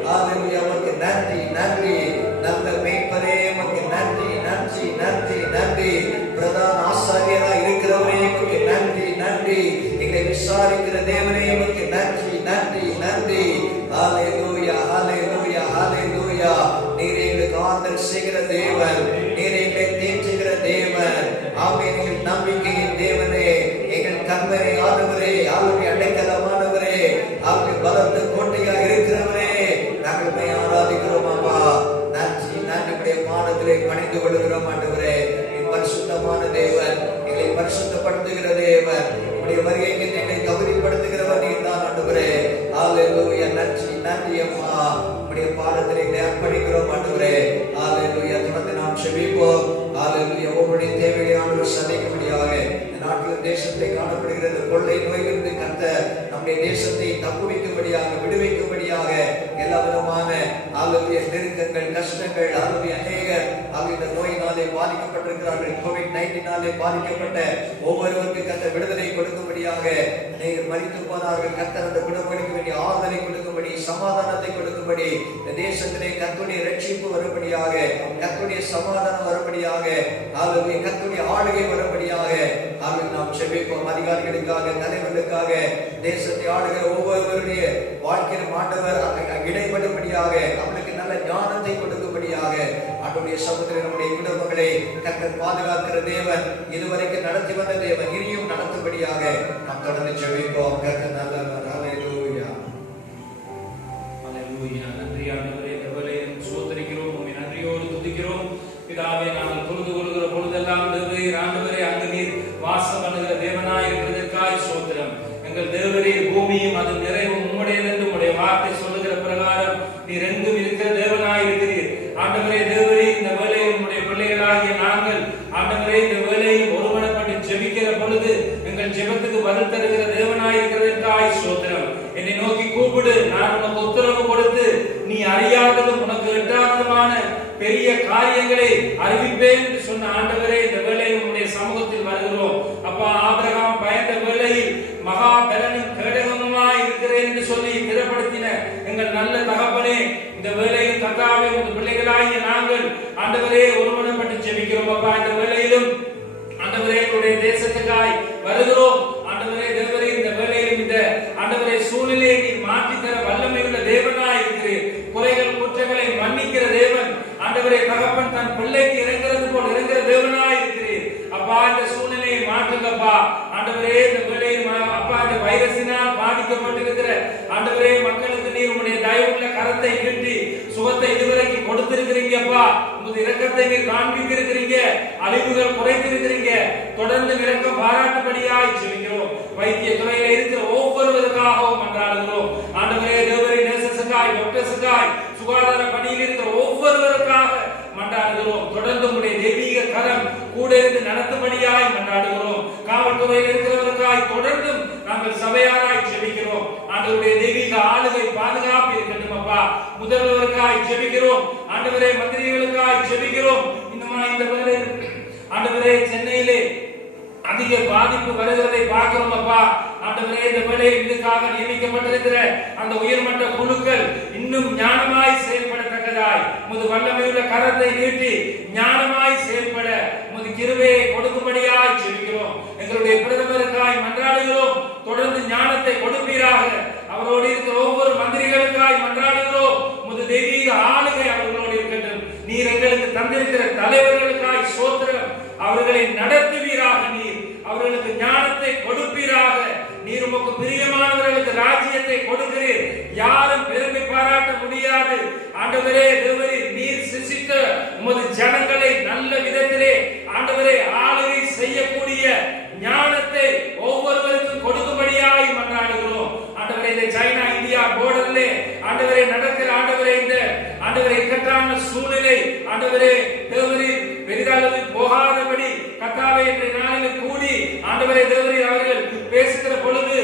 ஹalleluya, உமக்கு நன்றி நன்றி. நல்ல மேய்ப்பரே, உமக்கு நன்றி நன்றி நன்றி நன்றி. பிரதான ஆசாரியராய் இருக்கிறவரே, உமக்கு நன்றி நன்றி. எங்களை விசாரிக்கிற தேவனே, உமக்கு நன்றி நன்றி நன்றி. ஹalleluya ஹalleluya ஹalleluya. நீர் எங்களுக்கு ஆதரவு செய்கிற தேவன், நீர் எங்களை தேற்றுகிற தேவன். ஆமென். எங்கள் நம்பிக்கையின் தேவனே, எங்கள் கண்மலை ஆண்டவரே, ஆளுடைய அடைக்கலமானவரே, ஆளுடைய பலத்த கோட்டையாக இருக்கிறவரே, நாங்கள் உம்மை ஆராதிக்கிறோம் அப்பா. நன்றி நன்றி. உடைய பாதத்திலே பணிந்து கொள்கிறோம் ஆண்டவரே. பரிசுத்தமான தேவன், எங்களை பரிசுத்தப்படுத்துகிற தேவன், உடைய வருகைக்கு எங்களை கௌரவப்படுத்துகிறவர் நீர் தான் ஆண்டவரே. ஹalleluya, நன்றி நன்றி அம்மா. உடைய பாதத்திலே எங்களை அர்ப்பணிக்கிறோம் ஆண்டவரே. ஹalleluya. தொடர்ந்து நாம் செபிப்போம். ஹalleluya. ஒவ்வொருடைய தேவையை ஆண்டவர் சந்திக்கும்படியாக இந்த நாட்டில் தேசத்தை காணப்படுகிற கொள்ளை நோயிலிருந்து கர்த்தர் நம்முடைய தேசத்தை தப்புவிக்கும்படியாக விடுவிக்கும்படியாக எல்லா விதமான ஹalleluya நெருக்கங்கள் கஷ்டங்கள் ஹalleluya அநேகர் இந்த நோயினாலே பாதிக்கப்பட்டிருக்கிறார்கள். COVID-19 பாதிக்கப்பட்ட ஒவ்வொருவருக்கு கர்த்தர் விடுதலை கொடுக்கும்படியாக, அநேகர் மரித்து போனார்கள், கர்த்தர் அந்த குணப்படுத்த வேண்டிய ஆறுதலை கொடுக்கும்படி, சமாதானத்தை கொடுக்கும்படி, இந்த தேசத்திலே கர்த்தருடைய ரட்சிப்பு வரும்படியாக, கர்த்தருடைய சமாதானம் வரும்படியாக, ஹalleluya கர்த்தருடைய ஆளுகை வரும்படியாக நாம் செபிப்போம். அதிகாரிகளுக்காக, தலைவர்களுக்காக, தேசத்தை ஆளுகிற ஒவ்வொருவருடைய வாழ்க்கையில் ஆண்டவர் இடைப்படும்படியாக, அவர்களுக்கு நல்ல ஞானத்தை கொடுக்கும்படியாக, அவருடைய சமுத்திர நம்முடைய குடும்பங்களை கர்த்தர் பாதுகாக்கிற தேவன், இதுவரைக்கும் நடத்தி வந்த தேவன், இனியும் நடத்தும்படியாக நாம் தொடர்ந்து செபிப்போம். கர்த்தர் நல்லவர். ஹalleluya ஹalleluya. நன்றி ஆண்டவரே, கர்த்தரையும் ஸ்தோத்திரிக்கிறோம், உம்மை நன்றியோடு துதிக்கிறோம். பிதாவே, நாங்கள் தொழுது கொள்கிற பொழுதெல்லாம் ஆண்டவரே, அங்கு நீர் வாசம் பண்ணுகிற தேவனாய் இருக்கிறதற்காய் ஸ்தோத்திரம். எங்கள் தேவரே, பூமியும் அதன் நிறைவும் உம்முடையது என்று உம்முடைய வார்த்தை சொல்லுகிற பிரகாரம் நீர் எங்கும் இருக்கிற தேவனாய் இருக்கிறீர் ஆண்டவரே. தேவரே, இந்த வேளையில் உம்முடைய பிள்ளைகளாகிய நாங்கள் ஆண்டவரே, இந்த வேளையில் ஒருமனப்பட்டு ஜெபிக்கிற பொழுது எங்கள் ஜெபத்துக்கு பதில் தருகிற தேவனாய் இருக்கிறதற்காய் ஸ்தோத்திரம். என்னை நோக்கி கூப்பிடு, நான் உனக்கு உத்தரவு கொடுத்து நீ அறியாததும் உனக்கு எட்டாததுமான பெரிய காரியங்களை அறிவிப்பேன் என்று சொன்ன ஆண்டவரே, இந்த வேளையில் உம்முடைய சமூகத்தில் வருகிறோம் அப்பா. ஆபிரகாம் பயந்த வேளையில் மகா பலனும் கேடகமுமாய் இருக்கிறேன் என்று சொல்லி திடப்படுத்தின எங்கள் நல்ல தகப்பனே, இந்த வேளையில் கர்த்தாவே, உமது பிள்ளைகளாகிய நாங்கள் ஆண்டவரே ஒருமனப்பட்டு ஜெபிக்கிறோம் அப்பா. இந்த வேளையிலும் ஆண்டவரே, எங்களுடைய தேசத்துக்காய் வருகிறோம் ஆண்டவரே. தேவரே, இந்த வேளையிலும் இந்த ஆண்டவரே சூழ்நிலையை நீர் மாற்றி தர வல்லமை உள்ள தேவனாய் இருக்கிறீர். குறைகள் குற்றங்களை மன்னிக்கிற தேவன் ஆண்டவரே. தகப்பன் தன் பிள்ளைக்கு இறங்குறது போல் இறங்குற தேவனாய் இருக்கிறீர் அப்பா. இந்த சூழ்நிலையை மாற்றுங்கப்பா ஆண்டவரே. இந்த வேளையில் அப்பா, இந்த வைரஸினால் பாதிக்கப்பட்டிருக்கிற ஆண்டவரே மக்களுக்கு நீர் உம்முடைய தயவுள்ள கரத்தை நீட்டி சுகத்தை இதுவரைக்கும் கொடுத்திருக்கிறீங்கப்பா. உமது இரக்கத்தை நீர் காண்பித்திருக்கிறீங்க, அழிவுகள் குறைத்திருக்கிறீங்க. தொடர்ந்து இரக்கம் பாராட்டும்படியாய் ஜெபிக்கிறோம். வைத்திய துறையில இருக்கிற ஒவ்வொருவருக்காகவும் மன்றாடுகிறோம் ஆண்டவரே. தேவரே, நர்சஸுக்காய், டாக்டர்ஸுக்காய், சுகாதார பணியில் இருக்கிற ஒவ்வொருவருக்காக மன்றாடுகிறோம். தொடர்ந்து உம்முடைய தெய்வீக கரம் கூட இருந்து நடத்தும்படியாய் மன்றாடுகிறோம். காவல்துறையில் இருக்கிறவருக்காய் தொடர்ந்தும் நாங்கள் சபையாராய் ஜெபிக்கிறோம். ஆண்டவருடைய தெய்வீக ஆளுகை பாதுகாப்பு இருக்கட்டும் அப்பா. முதல்வருக்காய் ஜெபிக்கிறோம் ஆண்டவரே. மந்திரிகளுக்காய் ஜெபிக்கிறோம். இந்த வேளையில் ஆண்டவரே, சென்னையிலே அதிக பாதிப்பு வருகிறதை பார்க்கிறோம் அப்பா. ஆண்டவரே, இந்த வேளையில் இதுக்காக நியமிக்கப்பட்டிருக்கிற அந்த உயர்மட்ட குழுக்கள் இன்னும் ஞானமாய் செயல்படத்தக்கதாய் உமது வல்லமையுள்ள கரத்தை நீட்டி ஞானமாய் செயல்பட உமது கிருபையை கொடுக்கும்படியாய் ஜெபிக்கிறோம். எங்களுடைய பிரதமருக்காய் மன்றாடுகிறோம். தொடர்ந்து ஞானத்தை கொடுப்பீராக. அவரோடு இருக்கிற ஒவ்வொரு மந்திரிகளுக்காய் மன்றாடுகிறோம். உமக்கு பிரியமானவர்களுக்கு ராஜ்யத்தை கொடுக்கிறீர். யாரும் பெருமை பாராட்ட முடியாது. ஆண்டவரே தேவரே, நீர் சிசித்த உமது ஜனங்களை நல்ல விதத்திலே ஆண்டவரே ஆளுகை செய்யக்கூடிய ஞானத்தை ஒவ்வொருவருக்கும் கொடுக்கும்படியாய் மன்றாடுகிறோம். ஆண்டவரே, இந்த சைனா இந்தியா போர்டர்லே ஆண்டவரே நடக்கிற ஆண்டவரே இந்த ஆண்டவரே இக்கட்டான சூழ்நிலை ஆண்டவரே தேவரே பெரிதளவில் போகாதபடி கர்த்தாவே இன்றைய நாளில் கூடி ஆண்டவரே தேவரே அவர்கள் பேசுகிற பொழுது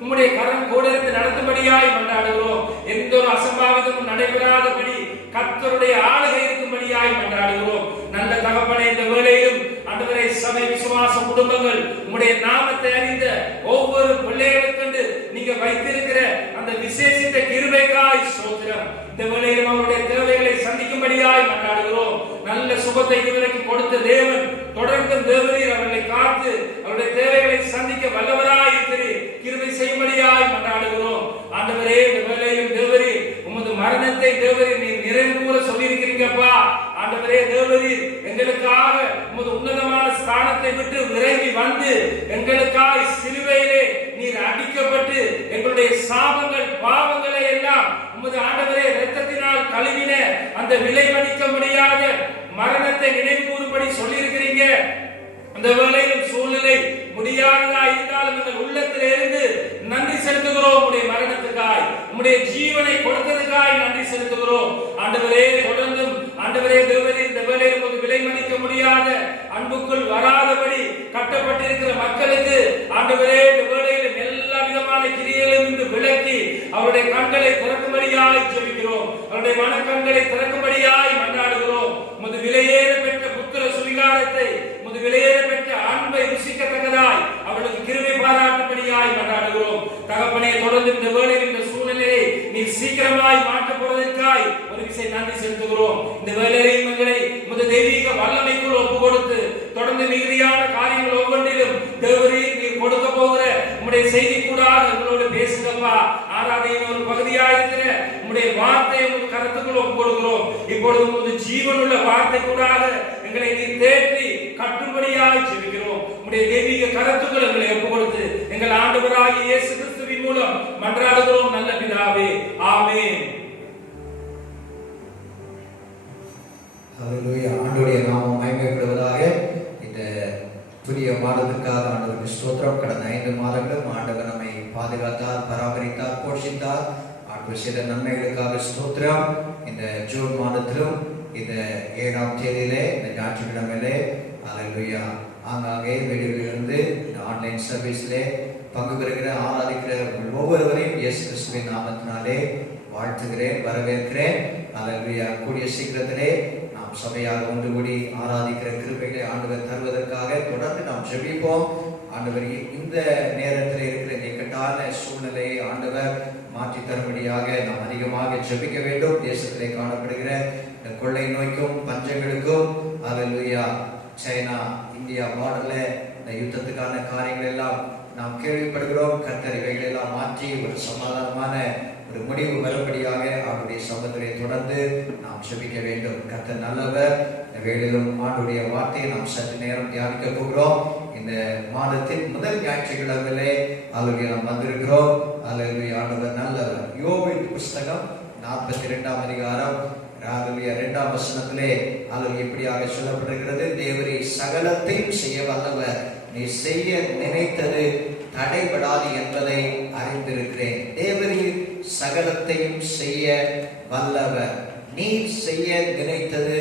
உம்முடைய கரம் கூட இருந்து நடத்தும்படியாய் மன்றாடுகிறோம். எந்த ஒரு அசம்பாவிதமும் நடைபெறாதபடி கர்த்தருடைய ஆளுகை இருக்கும்படியாய் மன்றாடுகிறோம். நல்ல தகப்பனே, இந்த வேளையிலும் ஆண்டவரே சபை விசுவாச குடும்பங்கள் உம்முடைய நாமத்தை அறிந்த ஒவ்வொரு பிள்ளைகளுக்கு நீங்க வைத்திருக்கிற அந்த விசேஷித்த கிருபைக்காய் ஸ்தோத்திரம். இந்த வேளையிலும் அவருடைய தேவைகளை சந்திக்கும்படியாய் மன்றாடுகிறோம். நல்ல சுகத்தை இதுவரைக்கு கொடுத்த தேவன் தொடர்ந்து தேவரீர் அவர்களை காத்து அவருடைய தேவைகளை சந்திக்க வல்லவராய் இருக்கிறீர். கிருபை செய்யும்படியாய் மன்றாடுகிறோம். ஆண்டவரே, இந்த வேளையிலும் தேவரீர் உமது மரணத்தை தேவரீர் நீர் நிறைவு கூற சொல்லியிருக்கிறீங்கப்பா. ஆண்டவரே தேவரீர் எங்களுக்காக உமது உன்னதமான ஸ்தானத்தை விட்டு விரைவி வந்து எங்களுக்காய் சிலுவையிலே நீர் அடிக்கப்பட்டு எங்களுடைய சாபங்கள் பாவங்களை எல்லாம் உமது ஆண்டவரே இரத்தத்தினால் கழுவின அந்த விலை மதிக்க முடியாத மரணத்தை நினைவு கூறும்படி சொல்லியிருக்கிறீங்க. அந்த வேளையிலும் சூழ்நிலை முடியாததா இருந்தாலும் எங்கள் உள்ளத்தில் இருந்து நன்றி செலுத்துகிறோம். உம்முடைய மரணத்துக்காய் உம்முடைய ஜீவனை கொடுத்ததுக்காய் நன்றி செலுத்துகிறோம். ஆண்டவரே, தொடர்ந்தும் ஆண்டவரே தேவரே இந்த வேளையிலும் ஒரு விலை மதிக்க முடியாத அன்புக்குள் வராதபடி கட்டப்பட்டிருக்கிற மக்களுக்கு ஆண்டவரே இந்த வேளையிலும் எல்லா விதமான கிரியைகளிலிருந்து விலக்கி அவருடைய கண்களை திறக்கும்படியாய் ஜெபிக்கிறோம். அவருடைய மனக்கண்களை திறக்கும்படியாய் மன்றாடுகிறோம். உமது விலையேற பெற்ற புத்திர சுவிகாரத்தை உமது விலையேற பெற்ற அன்பை ருசிக்கத்தக்கதாய் அவர்களுக்கு கிருபை பாராட்டும்படியாய் மன்றாடுகிறோம். தகப்பனே, தொடர்ந்து இந்த வேளையில் இந்த சூழ்நிலையை நீர் சீக்கிரமாய் மாற்றப் போவதற்காய் ஒரு விஷயம் நன்றி செலுத்துகிறோம். இந்த வேளையிலும் எங்களை உமது தெய்வீக வல்லமைக்குள் ஒப்பு கொடுத்து தொடர்ந்து மிகுதியான காரியங்கள் ஒவ்வொன்றிலும் தேவரீர் நீர் கொடுக்க போகிற உம்முடைய செய்தி கூடாக எங்களோடு பேசுங்கப்பா. ஆராதனையின் ஒரு பகுதியாக இருக்கிற உம்முடைய வார்த்தையை உமது கருத்துக்குள் ஒப்பு கொடுக்கிறோம். இப்பொழுது உமது ஜீவனுள்ள வார்த்தை கூடாக எங்களை நீர் தேற்றி கட்டும்படியாய் ஜெபிக்கிறோம். உம்முடைய தெய்வீக கருத்துக்கள் எங்களை ஒப்பு கொடுத்து எங்கள் ஆண்டவராகிய இயேசு கிறிஸ்துவின் மூலம் மன்றாடுகிறோம் நல்ல பிதாவே, ஆமென். ஹல்லேலூயா. ஆண்டவருடைய நாமம் மகிமைப்படுவதாக. இந்த புதிய மாதத்துக்காக ஆண்டவருக்கு ஸ்தோத்திரம். கடந்த 5 மாதங்களும் ஆண்டவர் நம்மை பாதுகாத்தார், பராமரித்தார், போஷித்தார். ஆண்டவர் செய்த நன்மைகளுக்காக ஸ்தோத்திரம். இந்த ஜூன் மாதத்திலும் இந்த 7ஆம் தேதியிலே இந்த ஞாயிற்றுக்கிழமையிலே ஹல்லேலூயா ஆங்காங்கே வீடுகளிலிருந்து இந்த ஆன்லைன் சர்வீஸ்லே பங்கு பெறுகிற ஆராதிக்கிற ஒவ்வொருவரையும் இயேசு கிறிஸ்துவின் நாமத்தினாலே வாழ்த்துகிறேன், வரவேற்கிறேன். ஹல்லேலூயா. கூடிய சீக்கிரத்திலே நாம் சபையாக ஒன்று கூடி ஆராதிக்கிற கிருபைகளை ஆண்டவர் தருவதற்காக தொடர்ந்து நாம் ஜெபிப்போம். ஆண்டவர் இந்த நேரத்தில் இருக்கிற இக்கட்டான சூழ்நிலையை ஆண்டவர் மாற்றி தரும்படியாக நாம் அதிகமாக ஜெபிக்க வேண்டும். தேசத்திலே காணப்படுகிற இந்த கொள்ளை நோய்க்கும் பஞ்சங்களுக்கும் ஹல்லேலூயா சைனா இந்தியா பார்டர்ல இந்த யுத்தத்துக்கான காரியங்கள் எல்லாம் நாம் கேள்விப்படுகிறோம். கர்த்தர் இவைகள் எல்லாம் மாற்றி ஒரு சமாதானமான ஒரு முடிவு வரும்படியாக அவருடைய சமூகத்திலே தொடர்ந்து நாம் ஜெபிக்க வேண்டும். கர்த்தர் நல்லவர். இந்த வேளையிலும் ஆண்டுடைய வார்த்தையை நாம் சற்று நேரம் தியானிக்க போகிறோம். இந்த மாதத்தின் முதல் ஞாயிற்றுக்கிழமையிலே ஹல்லேலூயா நாம் வந்திருக்கிறோம். ஹல்லேலூயா ஆண்டவர் நல்லவர். யோபின் புஸ்தகம் 42ஆம் அதிகாரம் ஹல்லேலூயா 2ஆம் வசனத்திலே ஹல்லேலூயா இப்படியாக சொல்லப்படுகிறது. தேவரே சகலத்தையும் செய்ய வல்லவர், நீ செய்ய நினைத்தது தடைபடாது என்பதை அறிந்திருக்கிறேன். தேவரீர் சகலத்தையும் செய்ய வல்லவர், நீ செய்ய நினைத்தது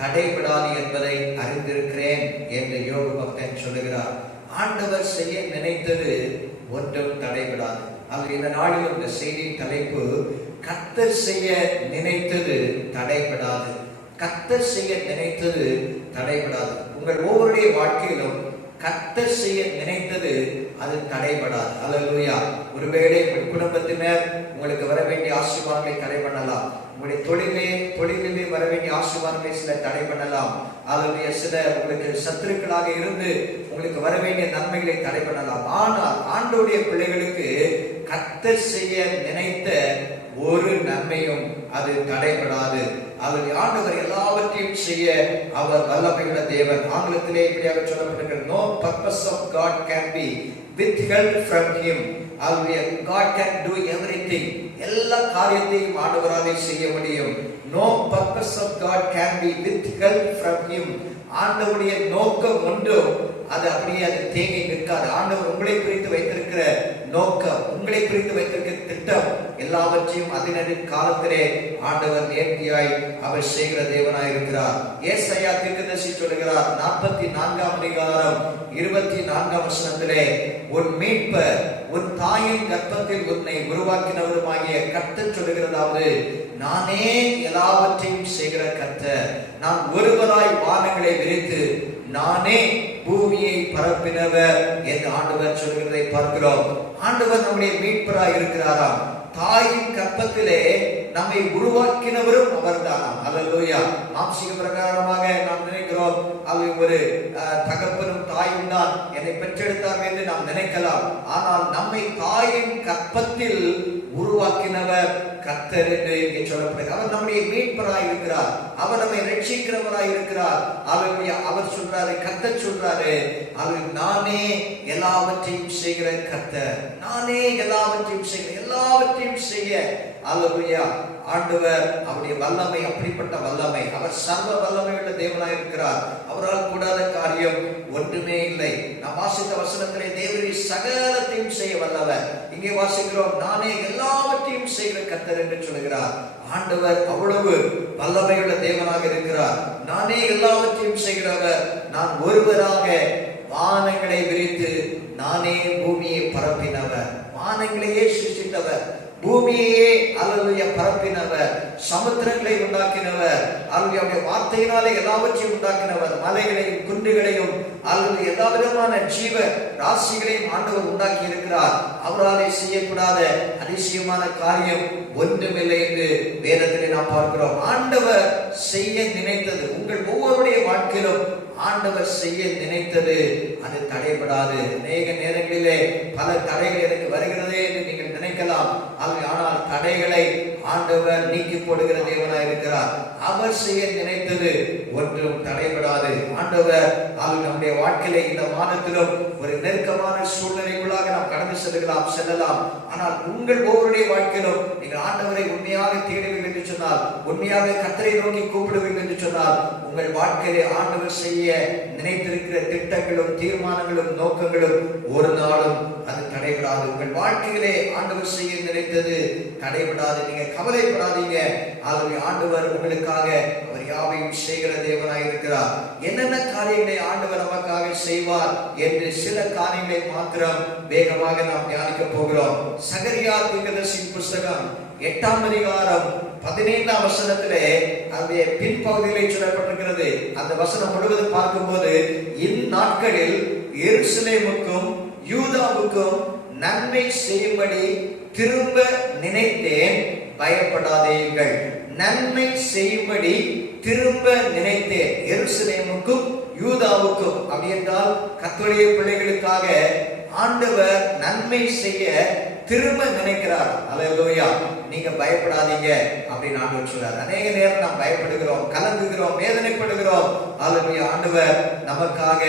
தடைபடாது என்பதை அறிந்திருக்கிறேன் என்று யோபு பக்தன் சொல்லுகிறார். ஆண்டவர் செய்ய நினைத்தது ஒன்றும் தடைபடாது. அது இந்த நாளிலும் இந்த செய்தியின் தலைப்பு கர்த்தர் செய்ய நினைத்தது தடைபடாது. கர்த்தர் செய்ய நினைத்தது தடைபடாது. உங்கள் ஒவ்வொருடைய வாழ்க்கையிலும் கர்த்தர் செய்ய நினைத்தது அது தடைபடாது. ஹல்லேலூயா. ஒருவேளை உங்கள் குடும்பத்தினர் உங்களுக்கு வர வேண்டிய ஆசீர்வாதங்களை தடை பண்ணலாம். உங்களுடைய தொழிலிலே வர வேண்டிய ஆசீர்வாதங்களை சில தடை பண்ணலாம். ஹல்லேலூயா. சில உங்களுக்கு சத்துருக்களாக இருந்து உங்களுக்கு வர வேண்டிய நன்மைகளை தடை பண்ணலாம். ஆனால் ஆண்டவருடைய பிள்ளைகளுக்கு கர்த்தர் செய்ய நினைத்த ஒரு நன்மையும் அது தடைபடாது. அவர் ஆண்டவர் எல்லாவற்றையும் செய்ய அவர் வல்லமையுள்ள தேவன். ஆங்கிலத்திலே இப்படியாக சொல்லப்பட்டிருக்கிறது, no purpose of God can be withheld from him. God can do everything. எல்லா காரியத்தையும் ஆண்டவராலே செய்ய முடியும். No purpose of God can be withheld from him. ஆண்டவருடைய நோக்கம் ஒன்றும் அது அப்படியே அது தேங்கி நிற்காது. ஆண்டவர் உங்களை குறித்து வைத்திருக்கிற நோக்கம், உங்களை குறித்து வைத்திருக்கிற திட்டம் எல்லாவற்றையும் அதினரின் காலத்திலே ஆண்டவர் நேர்த்தியாய் அவர் செய்கிற தேவனாய் இருக்கிறார். ஏசாயா தீர்க்கதரிசி சொல்லுகிறார் 44ஆம் அதிகாரம் 24ஆம் வசனத்திலே, உன் மீட்பர் உன் தாயின் கர்ப்பத்தில் உன்னை உருவாக்கினவருமாகிய கர்த்தர் சொல்லுகிறதாவது, நானே எல்லாவற்றையும் செய்கிற கர்த்தர், நான் ஒருவராய் வானங்களை விரித்து நானே பூமியை பரப்பினவர் என்று ஆண்டவர் சொல்கிறதை பார்க்கிறோம். ஆண்டவர் நம்முடைய மீட்பராய் இருக்கிறாராம். தாயின் கர்ப்பத்திலே நம்மை உருவாக்கினவரும் அவர்தானாம். அல்லேலூயா. மாம்சீக பிரகாரமாக நாம் நினைக்கிறோம், அவை ஒரு தகப்பனும் தாயும் தான் என்னை பெற்றெடுத்தார்கள் என்று நாம் நினைக்கலாம். ஆனால் நம்மை தாயின் கர்ப்பத்தில் உருவாக்கினவர் கர்த்தர் என்று இங்கே சொல்லப்படுகிறது. அவர் நம்முடைய மீட்பராய் இருக்கிறார். அவர் நம்மை ரட்சிக்கிறவராய் இருக்கிறார். அவர் சொல்றாரு, கர்த்தர் சொல்றாரு, அவர் நானே எல்லாவற்றையும் செய்கிற கர்த்தர், நானே எல்லாவற்றையும் செய்கிற, எல்லாவற்றையும் செய்ய அல்லேலூயா. ஆண்டவர் அவருடைய வல்லமை அப்படிப்பட்ட வல்லமை. அவர் சர்வ வல்லமையுள்ள தேவனாய் இருக்கிறார். அவரால் கூடாத காரியம் ஒன்றுமே இல்லை. நாம் வாசித்த வசனத்திலே தேவரீ சகலத்தையும் செய்ய வல்லவர். இங்கே வாசிக்கிறோம், நானே எல்லாவற்றையும் செய்கிற கர்த்தர் என்று சொல்கிறார். ஆண்டவர் அவ்வளவு வல்லமையுள்ள தேவனாக இருக்கிறார். நானே எல்லாவற்றையும் செய்கிறவர், நான் ஒருவராக வானங்களை விரித்து நானே பூமியை பரப்பினவர், வானங்களையே சிருஷ்டித்தவர், பூமியையே அல்லேலூயா பரப்பினவர், சமுத்திரங்களை உண்டாக்கினவர், அவருடைய வார்த்தையினாலே எல்லாவற்றையும் உண்டாக்கினவர், மலைகளையும் குன்றுகளையும் அல்லது எல்லா விதமான ஜீவ ராசிகளையும் ஆண்டவர் உண்டாக்கி இருக்கிறார். அவராலே செய்யக்கூடாத அதிசயமான காரியம் ஒன்றுமில்லை என்று வேதத்திலே நாம் பார்க்கிறோம். ஆண்டவர் செய்ய நினைத்தது உங்கள் ஒவ்வொருடைய வாழ்க்கையிலும் ஆண்டவர் செய்ய நினைத்தது அது தடைபடாது. அநேக நேரங்களிலே பல தடைகள் எனக்கு வருகிறதே என்று நீங்கள் நினைக்கலாம். ஆனால் தடைகளை ஆண்டவர் நீக்கி போடுகிற தேவனாய் இருக்கிறார். அவர் செய்ய நினைத்தது ஒன்றும் தடைபடாது. ஆண்டவர் நம்முடைய வாழ்க்கையிலே இந்த மாதத்திலும் ஒரு நெருக்கமான சூழ்நிலைக்குள்ளாக நாம் கடந்து செல்லலாம். ஆனால் உங்கள் ஒவ்வொருடைய வாழ்க்கையிலும் நீங்கள் ஆண்டவரை உண்மையாக தேடுவீர்கள் என்று சொன்னால், உண்மையாக கர்த்தரை நோக்கி கூப்பிடுவீர்கள் என்று சொன்னால், உங்கள் வாழ்க்கையிலே ஆண்டவர் செய்ய நினைத்திருக்கிற திட்டங்களும் தீர்மானங்களும் நோக்கங்களும் ஒரு நாளும் அது தடைபடாது. உங்கள் வாழ்க்கையிலே ஆண்டவர் செய்ய நினைத்தது தடைபடாது. நீங்க கவலைப்படாதீங்க. ஆண்டவர் உங்களுக்காக அவர் யாவையும் செய்கிற தேவனாய் இருக்கிறார். என்னென்ன காரியங்களை ஆண்டவர் நமக்காக செய்வார் என்று சில காரியங்களை மாத்திரம் வேகமாக நாம் தியானிக்க போகிறோம். சகரியா தீர்க்கதரிசியின் புஸ்தகம் 8ஆம் அதிகாரம் 15ஆம் வசனத்திலே அந்த பின்பகுதியிலே சொல்லப்பட்டிருக்கிறது. அந்த வசனம் முழுவதும் பார்க்கும்போது, இந்நாட்களில் எருசலேமுக்கும் யூதாவுக்கும் நன்மை செய்யும்படி திரும்ப நினைத்தேன், பயப்படாதீர்கள். நன்மை செய்யும்படி திரும்ப நினைத்தேன். எருசலேமுக்கும் யூதாவுக்கும் அப்படி என்றால் கர்த்தருடைய பிள்ளைகளுக்காக ஆண்டவர் நன்மை செய்ய திரும்ப நினைக்கிறார். அல்லேலூயா. நீங்க பயப்படாதீங்க அப்படின்னு ஆண்டவர் சொல்றார். அநேக நேரம் நாம் பயப்படுகிறோம், கலங்குகிறோம், வேதனைப்படுகிறோம். அல்லேலூயா. ஆண்டவர் நமக்காக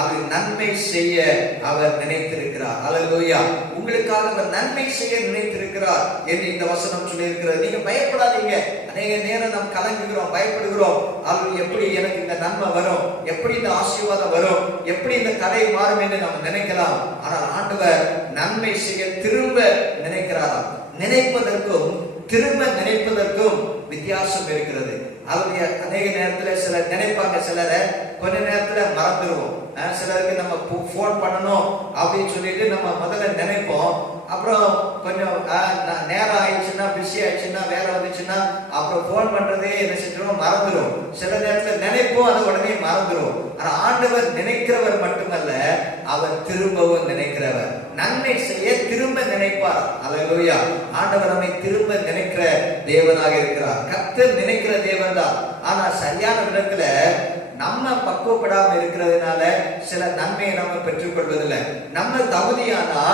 அவர் நன்மை செய்ய அவர் நினைத்திருக்கிறார். அல்லேலூயா. உங்களுக்காக அவர் நன்மை செய்ய நினைத்திருக்கிறார் என்று இந்த வசனம் சொல்லி இருக்கிறது. நீங்க பயப்படாதீங்க. அநேக நேரம் நாம் கலங்குகிறோம், பயப்படுகிறோம். அல்லேலூயா. எப்படி எனக்கு இந்த நன்மை வரும், எப்படி இந்த ஆசீர்வாதம் வரும், எப்படி இந்த தடை மாறும் என்று நாம் நினைக்கலாம். ஆனால் ஆண்டவர் நன்மை செய்ய திரும்ப நினைக்கிறாராம். நினைப்பதற்கும் திரும்ப நினைப்பதற்கும் வித்தியாசம் இருக்கிறது. அவருடைய அநேக நேரத்துல சிலர் நினைப்பாங்க, சிலரை கொஞ்ச நேரத்துல மறந்துடுவோம். சிலருக்கு நம்ம போன் பண்ணணும் அப்படின்னு சொல்லிட்டு நம்ம முதல்ல நினைப்போம். அப்புறம் கொஞ்சம் நேரம் ஆயிடுச்சுன்னா, பிஸி ஆயிடுச்சுன்னா, வேலை வந்துச்சுன்னா அப்புறம் போன் பண்றதே என்ன செஞ்சிடும், மறந்துடும். சில நேரத்துல நினைப்போம், அது உடனே மறந்துடும். ஆனா ஆண்டவர் நினைக்கிறவர் மட்டுமல்ல, அவர் திரும்பவும் நினைக்கிறவர். நன்மை செய்ய திரும்ப நினைப்பார். அல்லேலூயா. ஆண்டவர் நம்மை திரும்ப நினைக்கிற தேவனாக இருக்கிறார். கர்த்தர் நினைக்கிற தேவன் தான். ஆனா சரியான விதத்துல நம்ம பக்குவப்படாம இருக்கிறதுனால சில நன்மையை நம்ம பெற்றுக்கொள்வதில்லை. நம்ம தகுதியானா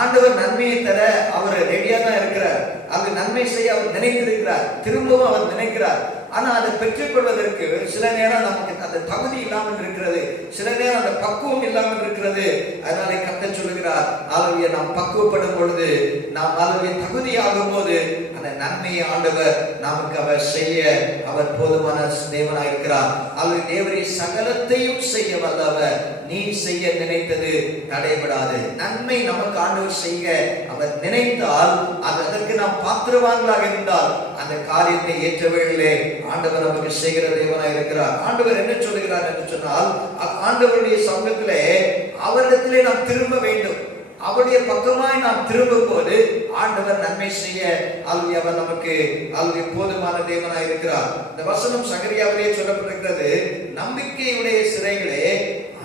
ஆண்டவர் நன்மையை தர அவர் ரெடியா தான் இருக்கிறார். அது நன்மை செய்ய அவர் நினைத்திருக்கிறார், திரும்பவும் அவர் நினைக்கிறார். ஆனா அதை பெற்றுக்கொள்வதற்கு சில நேரம் நமக்கு அந்த தகுதி இல்லாமல் இருக்கிறது, சில நேரம் அந்த பக்குவம் இல்லாமல் இருக்கிறது. அதனால கர்த்தர் சொல்லுகிறார், ஆலோவிய நாம் பக்குவப்படும் பொழுது, நாம் ஆலோவிய தகுதியாகும் போது அந்த நன்மையை ஆண்டவர் நமக்கு அவர் செய்ய அவர் போதுமான தேவனாய் இருக்கிறார். ஆலோவிய தேவரை சகலத்தையும் செய்ய வல்லவர், நீ செய்ய நினைத்தது தடைபடாது. நன்மை நமக்கு ஆண்டவர் செய்ய அவர் நினைத்தால், அதற்கு நாம் பாத்திரவான்களாக இருந்தால் அந்த காரியத்தை ஏற்றவர்களே ஆண்டவர் நமக்கு செய்கிற தேவனாய் இருக்கிறார். ஆண்டவர் என்ன சொல்லுகிறார் என்று சொன்னால், ஆண்டவருடைய சமூகத்திலே அவரிடத்திலே நாம் திரும்ப வேண்டும். அவருடைய பக்கமாய் நாம் திரும்பும் போது ஆண்டவர் நன்மை செய்ய அவர் நமக்கு போதுமான தேவனாய் இருக்கிறார். இந்த வசனம் சகரியாவிலே சொல்லப்பட்டிருக்கிறது, நம்பிக்கையுடைய சிறைகளே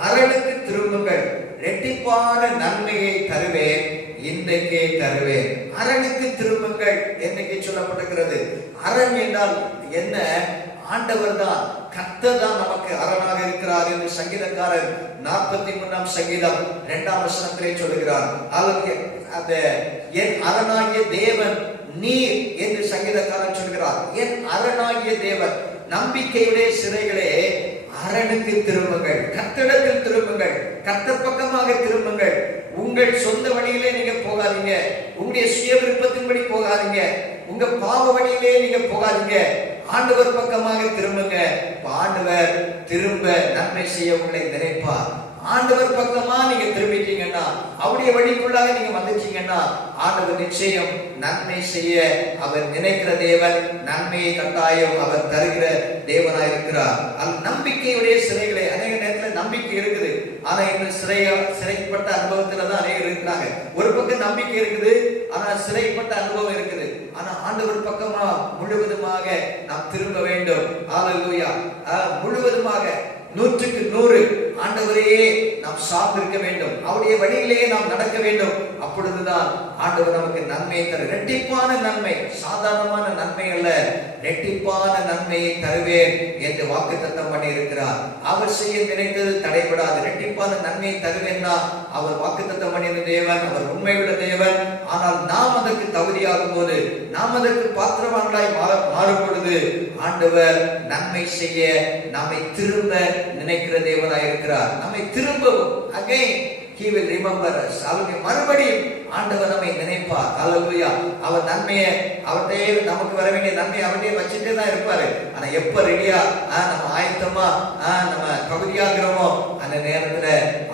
அரணுக்கு திரும்புங்கள், இரட்டிப்பான நன்மையை தருவேன், இன்றைக்கே தருவேன். அரணுக்கு திரும்புங்கள் என்னைக்கு சொல்லப்பட்டிருக்கிறது. அரண் என்றால் என்ன? ஆண்டவர் தான், கர்த்தர் தான் நமக்கு அரணாக இருக்கிறார் என்று சங்கீதக்காரர் 43ஆம் சங்கீதம் 2ஆம் வசனத்திலே சொல்லுகிறார். அந்த என் அரணாகிய தேவன் நீர் என்று சங்கீதக்காரர் சொல்கிறார். என் அரணாகிய தேவன். நம்பிக்கையுடைய சிறைகளே அரணுக்கு திரும்புங்கள், கர்த்தரிடத்தில் திரும்புங்கள், கர்த்தர் பக்கமாக திரும்புங்கள். உங்கள் சொந்த வழியிலே நீங்க போகாதீங்க, உங்களுடைய சுய விருப்பத்தின்படி போகாதீங்க, உங்க பாவ வழியிலே நீங்க போகாதீங்க, ஆண்டவர் பக்கமாக திரும்புங்க. ஆண்டவர் திரும்ப நன்மை செய்ய உங்களை நினைப்பார். ஆண்டவர் பக்கமா நீங்க திரும்பிட்டீங்கன்னா, அவருடைய வழிக்குள்ளாக நீங்க வந்துட்டீங்கன்னா, ஆண்டவர் நிச்சயம் நன்மை செய்ய அவர் நினைக்கிற தேவன், நன்மையை கட்டாயம் அவர் தருகிற தேவனாய் இருக்கிறார். அது நம்பிக்கையுடைய சிறைகளே. அநேக நேரத்தில் நம்பிக்கை இருக்குது, ஆனா இந்த சிறைப்பட்ட அனுபவத்துலதான் அநேகர் இருக்கிறாங்க. ஒரு பக்கம் நம்பிக்கை இருக்குது, ஆனா சிறைப்பட்ட அனுபவம் இருக்குது. ஆனா ஆண்டவர் பக்கமா முழுவதுமாக நாம் திரும்ப வேண்டும். ஹல்லேலூயா. முழுவதுமாக 100க்கு 100 ஆண்டவரையே நாம் சார்ந்திருக்க வேண்டும், அவருடைய வழியிலேயே நாம் நடக்க வேண்டும். அப்பொழுதுதான் ஆண்டவர் நமக்கு நன்மை தர, இரட்டிப்பான நன்மை, சாதாரணமான நன்மை அல்ல, இரட்டிப்பான நன்மையை தருவேன் என்று வாக்குத்தத்தம் பண்ணி இருக்கிறார். அவர் செய்ய நினைத்தது தடைபடாது. இரட்டிப்பான நன்மையை தருவேன்னா அவர் வாக்குத்தத்தம் பண்ணின தேவன், அவர் உண்மையுள்ள தேவன். ஆனால் நாம் அதற்கு தகுதியாகும் போது, நாம் அதற்கு பாத்திரவான்களாய் மாறும் பொழுது ஆண்டவர் நன்மை செய்ய நம்மை திரும்ப நினைக்கிற தேவனாய் இருக்கிறார். நம்மை திரும்பவும் again he will remember us. அவருடைய மறுபடியும் ஆண்டவர் நம்மை நினைப்பார். ஹல்லேலூயா. அவர் நன்மையை, அவர்கிட்டயே நமக்கு வர வேண்டிய நன்மையை அவர்கிட்டயே வச்சுட்டே தான் இருப்பாரு. ஆனா எப்ப ரெடியா நம்ம ஆயத்தமா நம்ம தகுதியாகிறோமோ அந்த நேரத்துல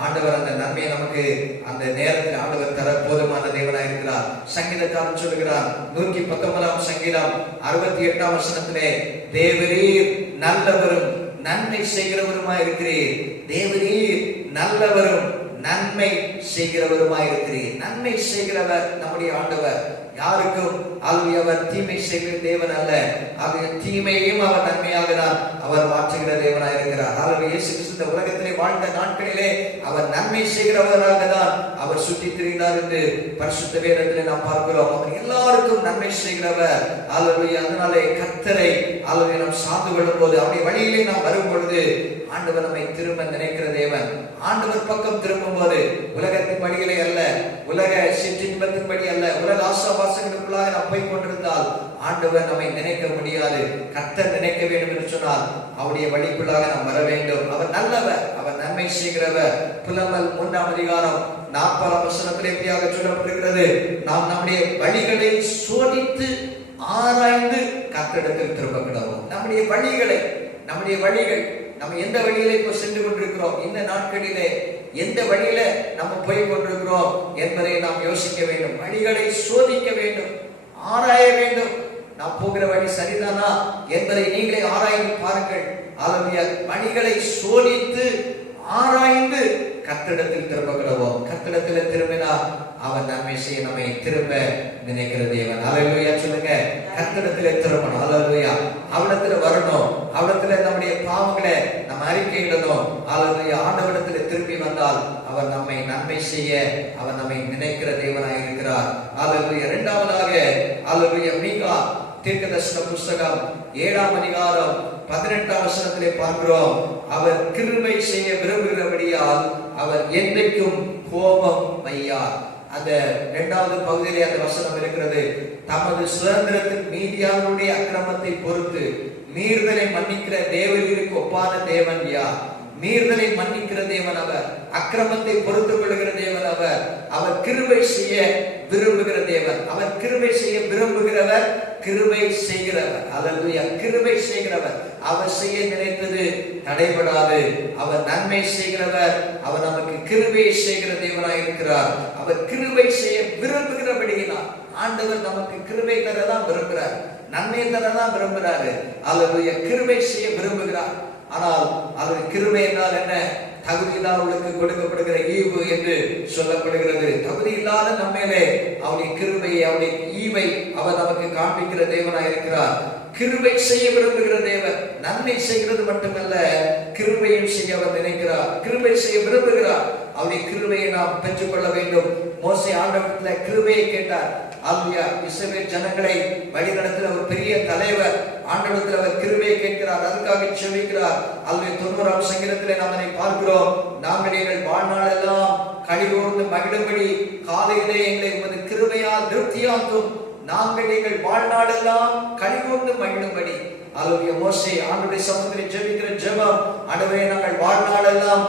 ஆண்டவர் அந்த நன்மையை நமக்கு அந்த நேரத்தில் ஆண்டவர் தர போதுமான தேவனாய் இருக்கிறார். சங்கீதக்காரன் சொல்லுகிறார் 119ஆம் சங்கீதம் 68ஆம் வசனத்திலே, தேவரீர் நல்லவரும் நன்மை செய்கிறவருமாய் இருக்கிறீர். தேவரீர் நல்லவரும் நன்மை செய்கிறவருமாய் இருக்கிறீர். நன்மை செய்கிறவர் நம்முடைய ஆண்டவர். யாருக்கும் அவர் தீமை செய்கிற தேவன் அல்ல, அவர் தீமையையும் அவர் நன்மையாக தான் அவர் மாற்றுகிற தேவனாய் இருக்கிறார். இயேசு கிறிஸ்து இந்த உலகத்திலே வாழ்ந்த நாட்களிலே அவர் நன்மை செய்கிறவராக தான் அவர் சுற்றி திரிந்தார் என்று பரிசுத்த வேதத்திலே நாம் பார்க்கிறோம். அவர் எல்லாருக்கும் நன்மை செய்கிறவர். அதனாலே கர்த்தரை நாம் சார்ந்து கொள்ளும் போது, அவருடைய வழியிலே நாம் வரும் பொழுது ஆண்டவர் நம்மை திரும்ப நினைக்கிற தேவன். ஆண்டவர் பக்கம் திரும்பும் போது உலகத்தின் வழிகளே அல்ல, உலக சிற்றின்பத்தின் படி அல்ல, உலக ஆசாபாசங்களுக்குள்ளாக நாம் போய் கொண்டிருந்தால் ஆண்டவர் நம்மை நினைக்க முடியாது. கர்த்தர் நினைக்க வேண்டும் என்று சொன்னால் அவருடைய வழிக்குள்ளாக நாம் வர வேண்டும். அவர் நல்லவர், அவர் நன்மை செய்கிறவர். புலம்பல் 3ஆம் அதிகாரம் 40ஆம் வசனத்தில் எப்படியாக சொல்லப்பட்டிருக்கிறது, நாம் நம்முடைய வழிகளை சோதித்து ஆராய்ந்து கர்த்தரிடத்தில் திரும்ப கிடவோம். நம்முடைய வழிகள் நம்ம எந்த வழியில இப்போ சென்று கொண்டிருக்கிறோம், இந்த நாட்களிலே எந்த வழியில நம்ம போய் கொண்டிருக்கிறோம் என்பதை நாம் யோசிக்க வேண்டும். வழிகளை சோதிக்க வேண்டும், ஆராய வேண்டும். நாம் போகிற வழி சரிதானா என்பதை நீங்களே ஆராய்ந்து பாருங்கள். வழிகளை சோதித்து ஆராய்ந்து கர்த்தரிடத்தில் திரும்ப கிடவோம். கர்த்தரிடத்தில் திரும்பினா அவர் நன்மை செய்ய நம்மை திரும்ப நினைக்கிற தேவன். ஹல்லேலூயா சொல்லுங்க. கர்த்தரிடத்தில் திரும்பணும். ஹல்லேலூயா. அவரிடத்துல வரணும். அவரிடத்துல நம்முடைய பாவங்களை நம்ம அறிக்கையிடணும். ஹல்லேலூயா. ஆண்டவரிடத்தில் திரும்பி வந்தால் அவர் நம்மை நன்மை செய்ய அவர் நம்மை நினைக்கிற தேவனாய் இருக்கிறார். ஹல்லேலூயா. இரண்டாவதாக ஹல்லேலூயா மீகா தீர்க்கதரிசன புஸ்தகம் 7ஆம் அதிகாரம் 18ஆம் வசனத்திலே பார்க்கிறோம். அவர் கிருபை செய்ய விரும்புகிறபடியால் அவர் என்றைக்கும் கோபம் வையார். அந்த 2வது பகுதியிலே அந்த வசனம் இருக்கிறது. தமது சுதந்திரத்தின் மீதியாருடைய அக்கிரமத்தை பொறுத்து மீறுதலை மன்னிக்கிற தேவனுக்கு ஒப்பான தேவன் யார்? மீறுதலை மன்னிக்கிற தேவன் அவர், அக்கிரமத்தை பொறுத்துக் கொள்கிற தேவன் அவர், அவர் கிருபை செய்ய விரும்புகிற தேவன், அவர் கிருபை செய்ய விரும்புகிறவர், கிருபை செய்கிறவர். அல்லேலூயா. கிருபை செய்கிறவர், அவர் செய்ய நினைத்தது தடைபடாது. அவர் நன்மை செய்கிறவர், அவர் நமக்கு கிருபை செய்கிற தேவனாய் இருக்கிறார். அவர் கிருபை செய்ய விரும்புகிறபடியினால் ஆண்டவர் நமக்கு கிருபை தரதான் விரும்புகிறார், நன்மை தரதான் விரும்புகிறாரு. அல்லேலூயா. கிருபை செய்ய விரும்புகிறார். ஆனால் அவர் கிருபை என்றால் என்ன? தகுதி இல்லாதவர்களுக்கு கொடுக்கப்படுகிற ஈவு என்று சொல்லப்படுகிறது. தகுதி இல்லாத நம்மேலே அவருடைய கிருபையை, அவருடைய ஈவை அவர் நமக்கு காண்பிக்கிற தேவனாய் இருக்கிறார். கிருபை செய்ய விரும்புகிற தேவன், நன்மை செய்கிறது மட்டுமல்ல, கிருபையும் செய்ய அவர் நினைக்கிறார், கிருபை செய்ய விரும்புகிறார். அவருடைய கிருபையை நாம் பெற்றுக்கொள்ள வேண்டும். மோசே ஆண்டவரிடத்தில் கிருபையை கேட்டார். அல்லேலூயா. இஸ்ரவேல் ஜனங்களை வழிநடத்துகிற ஒரு பெரிய தலைவர் ஆண்டவரிடத்தில் அவர் கிருபையை கேட்கிறார், அதுக்காக செபிக்கிறார். அல்லேலூயா. 90ஆம் சங்கீதத்திலே நாம் அதை பார்க்கிறோம். நாங்கள் எங்கள் வாழ்நாளெல்லாம் களிகூர்ந்து மகிழும்படி காலையிலே எங்களை உமது கிருபையால் திருப்தியாக்கும். நாங்கள் எங்கள் வாழ்நாளெல்லாம் களிகூர்ந்து மகிழும்படி. அல்லேலூயா. மோசே ஆண்டவருடைய சமூகத்திலே ஜெபிக்கிற ஜெபம், ஆண்டவரே நாங்கள் வாழ்நாளெல்லாம்,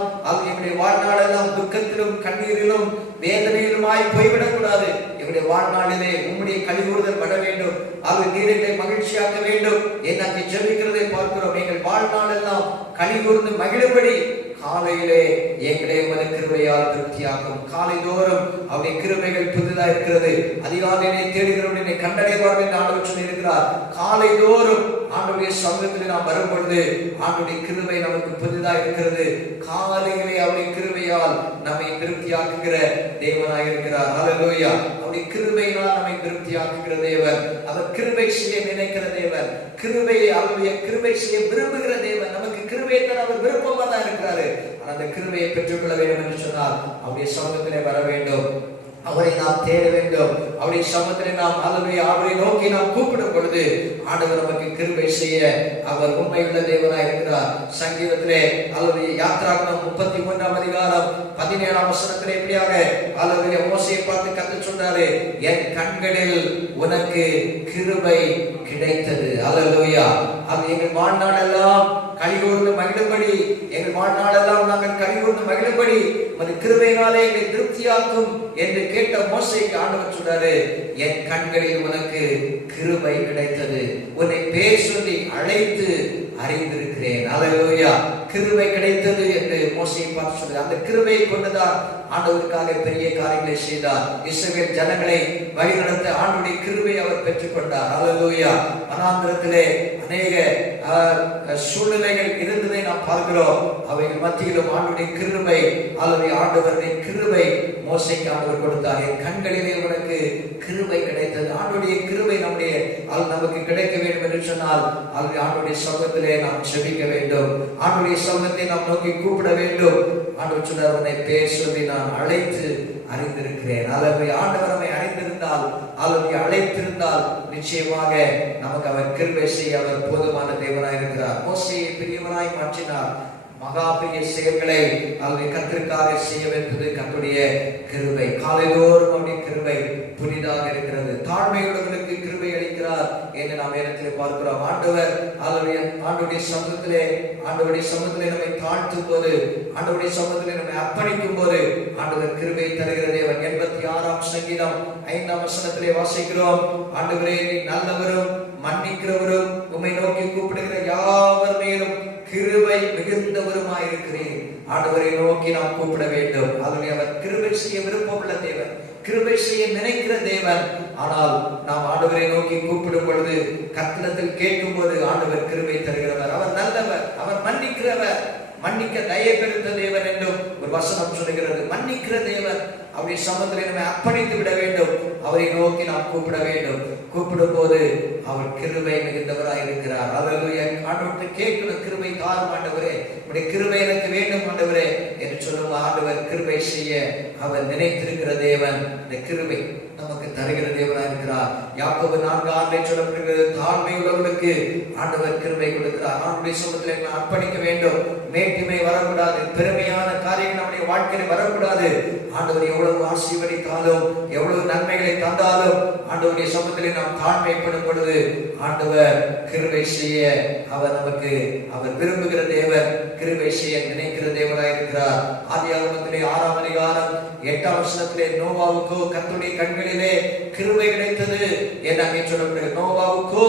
எங்களுடைய வாழ்நாளெல்லாம் துக்கத்திலும் கண்ணீரிலும் வேதனையிலுமாய் போய்விடக் கூடாது. எங்களுடைய வாழ்நாளிலே உம்முடைய களிகூறுதல் பட வேண்டும். அது நீரை மகிழ்ச்சியாக்க வேண்டும் என்று அங்கே ஜெபிக்கிறதை பார்க்கிறோம். எங்கள் வாழ்நாளெல்லாம் களிகூர்ந்து மகிழும்படி காலையிலே எங்களை உமது கிருபையால் திருப்தியாக்கும். காலைதோறும் அவருடைய கிருபைகள் புதிதா இருக்கிறது. அதிகாலையிலே தேடுகிறவனை கண்டடைவார்கள் என்று ஆண்டவர் சொல்லியிருக்கிறார். காலைதோறும் ஆண்டவருடைய சமூகத்தில் நாம் வரும்பொழுது ஆண்டவருடைய கிருபை நமக்கு புதிதா இருக்கிறது. காலையிலே அவருடைய கிருபையால் நம்மை திருப்தியாக்குகிற தேவனாய் இருக்கிறார். அல்லேலூயா. அவருடைய கிருபையினால் நம்மை திருப்தியாக்குகிற தேவன், அவர் கிருபை செய்ய நினைக்கிற தேவன், கிருபையை அவருடைய கிருபை செய்ய விரும்புகிற தேவன். நமக்கு கிருபையை தர அவர் விருப்பமா தான் இருக்கிறாரு. அந்த கிருபையை பெற்றுக்கொள்ள வேண்டும் என்று சொன்னால் அவருடைய சமூகத்திலே வர வேண்டும், அவரை நாம் தேட வேண்டும். அவருடைய சமூகத்திலே நாம் அவரை நோக்கி நாம் கூப்பிடும் பொழுது ஆண்டவர் நமக்கு கிருபை செய்ய அவர் உண்மையுள்ள தேவனாய் இருக்கிறார். சங்கீதத்திலே யாத்திராகமம் 33ஆம் அதிகாரம் 17ஆம் வசனத்திலே இப்படியாக மோசேயை பார்த்து கர்த்தர் சொன்னாரு, என் கண்களில் உனக்கு கிருபை கிடைத்தது. அல்லேலூயா. அது எங்கள் வாழ்நாளெல்லாம் களிகூர்ந்து மகிழும்படி, எங்கள் வாழ்நாளெல்லாம் நாங்கள் களிகூர்ந்து மகிழும்படி உமது கிருபையினாலே எங்களை திருப்தியாக்கும் என்று கேட்ட மோசேக்கு ஆண்டவர் சொன்னாரு, என் கண்களில் உனக்கு கிருபை கிடைத்தது, உன்னை பேர் சொல்லி அழைத்து அறிந்திருக்கிறேன். அல்லேலூயா. கிருபை கிடைத்தது என்று மோசேயை பார்த்து சொன்னார். அந்த கிருபையை கொண்டுதான் ஆண்டவருக்காக பெரிய காரியங்களை செய்தார். இஸ்ரவேல் ஜனங்களை வழிநடத்த ஆண்டவருடைய கிருபை அவர் பெற்றுக்கொண்டார். அல்லேலூயா. வனாந்திரத்திலே அநேக சூழ்நிலைகள் இருந்ததை நாம் பார்க்கிறோம். அவைகள் மத்தியிலும் ஆண்டவருடைய கிருபை, அல்லது ஆண்டவருடைய கிருபை மோசேக்கு ஆண்டவர் கொடுத்தார். என் கண்களிலே உனக்கு கிருபை கிடைத்தது. ஆண்டவருடைய கிருபை நம்முடைய நமக்கு கிடைக்க வேண்டும் என்று சொன்னால் ஆண்டவருடைய சமூகத்திலே நாம் ஜெபிக்க வேண்டும். ஆண்டவருடைய சமூகத்தை நாம் நோக்கி கூப்பிட வேண்டும். ஆண்டவர் சொன்னார், உன்னை பேர் சொல்லி நான் அழைத்து அறிந்திருக்கிறேன். அல்லது ஆண்டவர் நம்மை அறிந்திருந்தால், அல்லது அழைத்திருந்தால் நிச்சயமாக நமக்கு அவர் கிருபை செய்ய அவர் போதுமான தேவனாய் இருக்கிறார். மோசேயை பெரியவனாய் மாற்றினார். மகா பெரிய செயல்களை அவருடைய கர்த்தருக்காக செய்ய வைப்பது கர்த்தருடைய கிருபை. காலைதோறும் அவருடைய கிருபை புதிதாக இருக்கிறது. தாழ்மையுள்ளவர்களுக்கு கிருபை அளிக்கிறார் என்று நாம் வேதத்திலே பார்க்கிறோம். ஆண்டவர் ஆண்டவருடைய சமூகத்திலே நம்மை தாழ்த்தும் போது, ஆண்டவருடைய சமூகத்திலே நம்மை அர்ப்பணிக்கும் போது ஆண்டவர் கிருபை தருகிற தேவன். 86ஆம் சங்கீதம் 5ஆம் வசனத்திலே வாசிக்கிறோம், ஆண்டவரே நீ நல்லவரும் மன்னிக்கிறவரும் உம்மை நோக்கி கூப்பிடுகிற யாவர் மேலும் கிருபை மிகுந்தவருமாய் இருக்கிறேன். ஆண்டவரை நோக்கி நாம் கூப்பிட வேண்டும். அவர் கிருபை செய்ய விருப்பமுள்ள தேவன், கிருபை செய்ய நினைக்கிற தேவன். ஆனால் நாம் ஆண்டவரை நோக்கி கூப்பிடும் பொழுது, கர்த்தரிடத்தில் கேட்கும் போது ஆண்டவர் கிருபை தருகிறவர், அவர் நல்லவர், அவர் மன்னிக்கிறவர், மன்னிக்க தயை பெருத்த தேவன் என்றும் ஒரு வசனம் சொல்லுகிறது. மன்னிக்கிற தேவன். அவருடைய சமூகத்திலே நம்மை அர்ப்பணித்து விட வேண்டும். அவரை நோக்கி நாம் கூப்பிட வேண்டும். கூப்பிடும் போது அவர் கிருபை மிகுந்தவராய் இருக்கிறார். அல்லேலூயா. ஆண்டவர்கிட்ட கேட்கணும், கிருபை தாரும் ஆண்டவரே, உடைய கிருபை எனக்கு வேண்டும் ஆண்டவரே என்று சொல்லும் ஆண்டவர் கிருபை செய்ய அவர் நினைத்திருக்கிற தேவன். இந்த கிருபை நம்ம நமக்கு தருகிற தேவனாய் இருக்கிறார். யாக்கோபு 4:6 சொல்லப்படுகிறது, தாழ்மை உள்ளவர்களுக்கு ஆண்டவர் கிருபை கொடுக்கிறார். ஆண்டவருடைய சமூகத்திலே நாம் அர்ப்பணிக்க வேண்டும். மேட்டிமை வரக்கூடாது, பெருமையான காரியங்கள் நம்முடைய வாழ்க்கையில வரக்கூடாது. ஆண்டவர் எவ்வளவு ஆசீர்வதித்தாலும் எவ்வளவு நன்மைகளை தந்தாலும் ஆண்டவருடைய சமூகத்திலே நாம் தாழ்மைப்படும் பொழுது ஆண்டவர் கிருபை செய்ய அவர் விரும்புகிற தேவன், கிருபை செய்ய நினைக்கிற தேவனாய் இருக்கிறார். ஆதியாகமத்திலே 6ஆம் அதிகாரம் 8ஆம் வசனத்திலே நோவாவுக்கோ கர்த்தருடைய கண்களிலே கிருபை கிடைத்தது என்று அங்கே சொல்லப்படுகிறது. நோவாவுக்கோ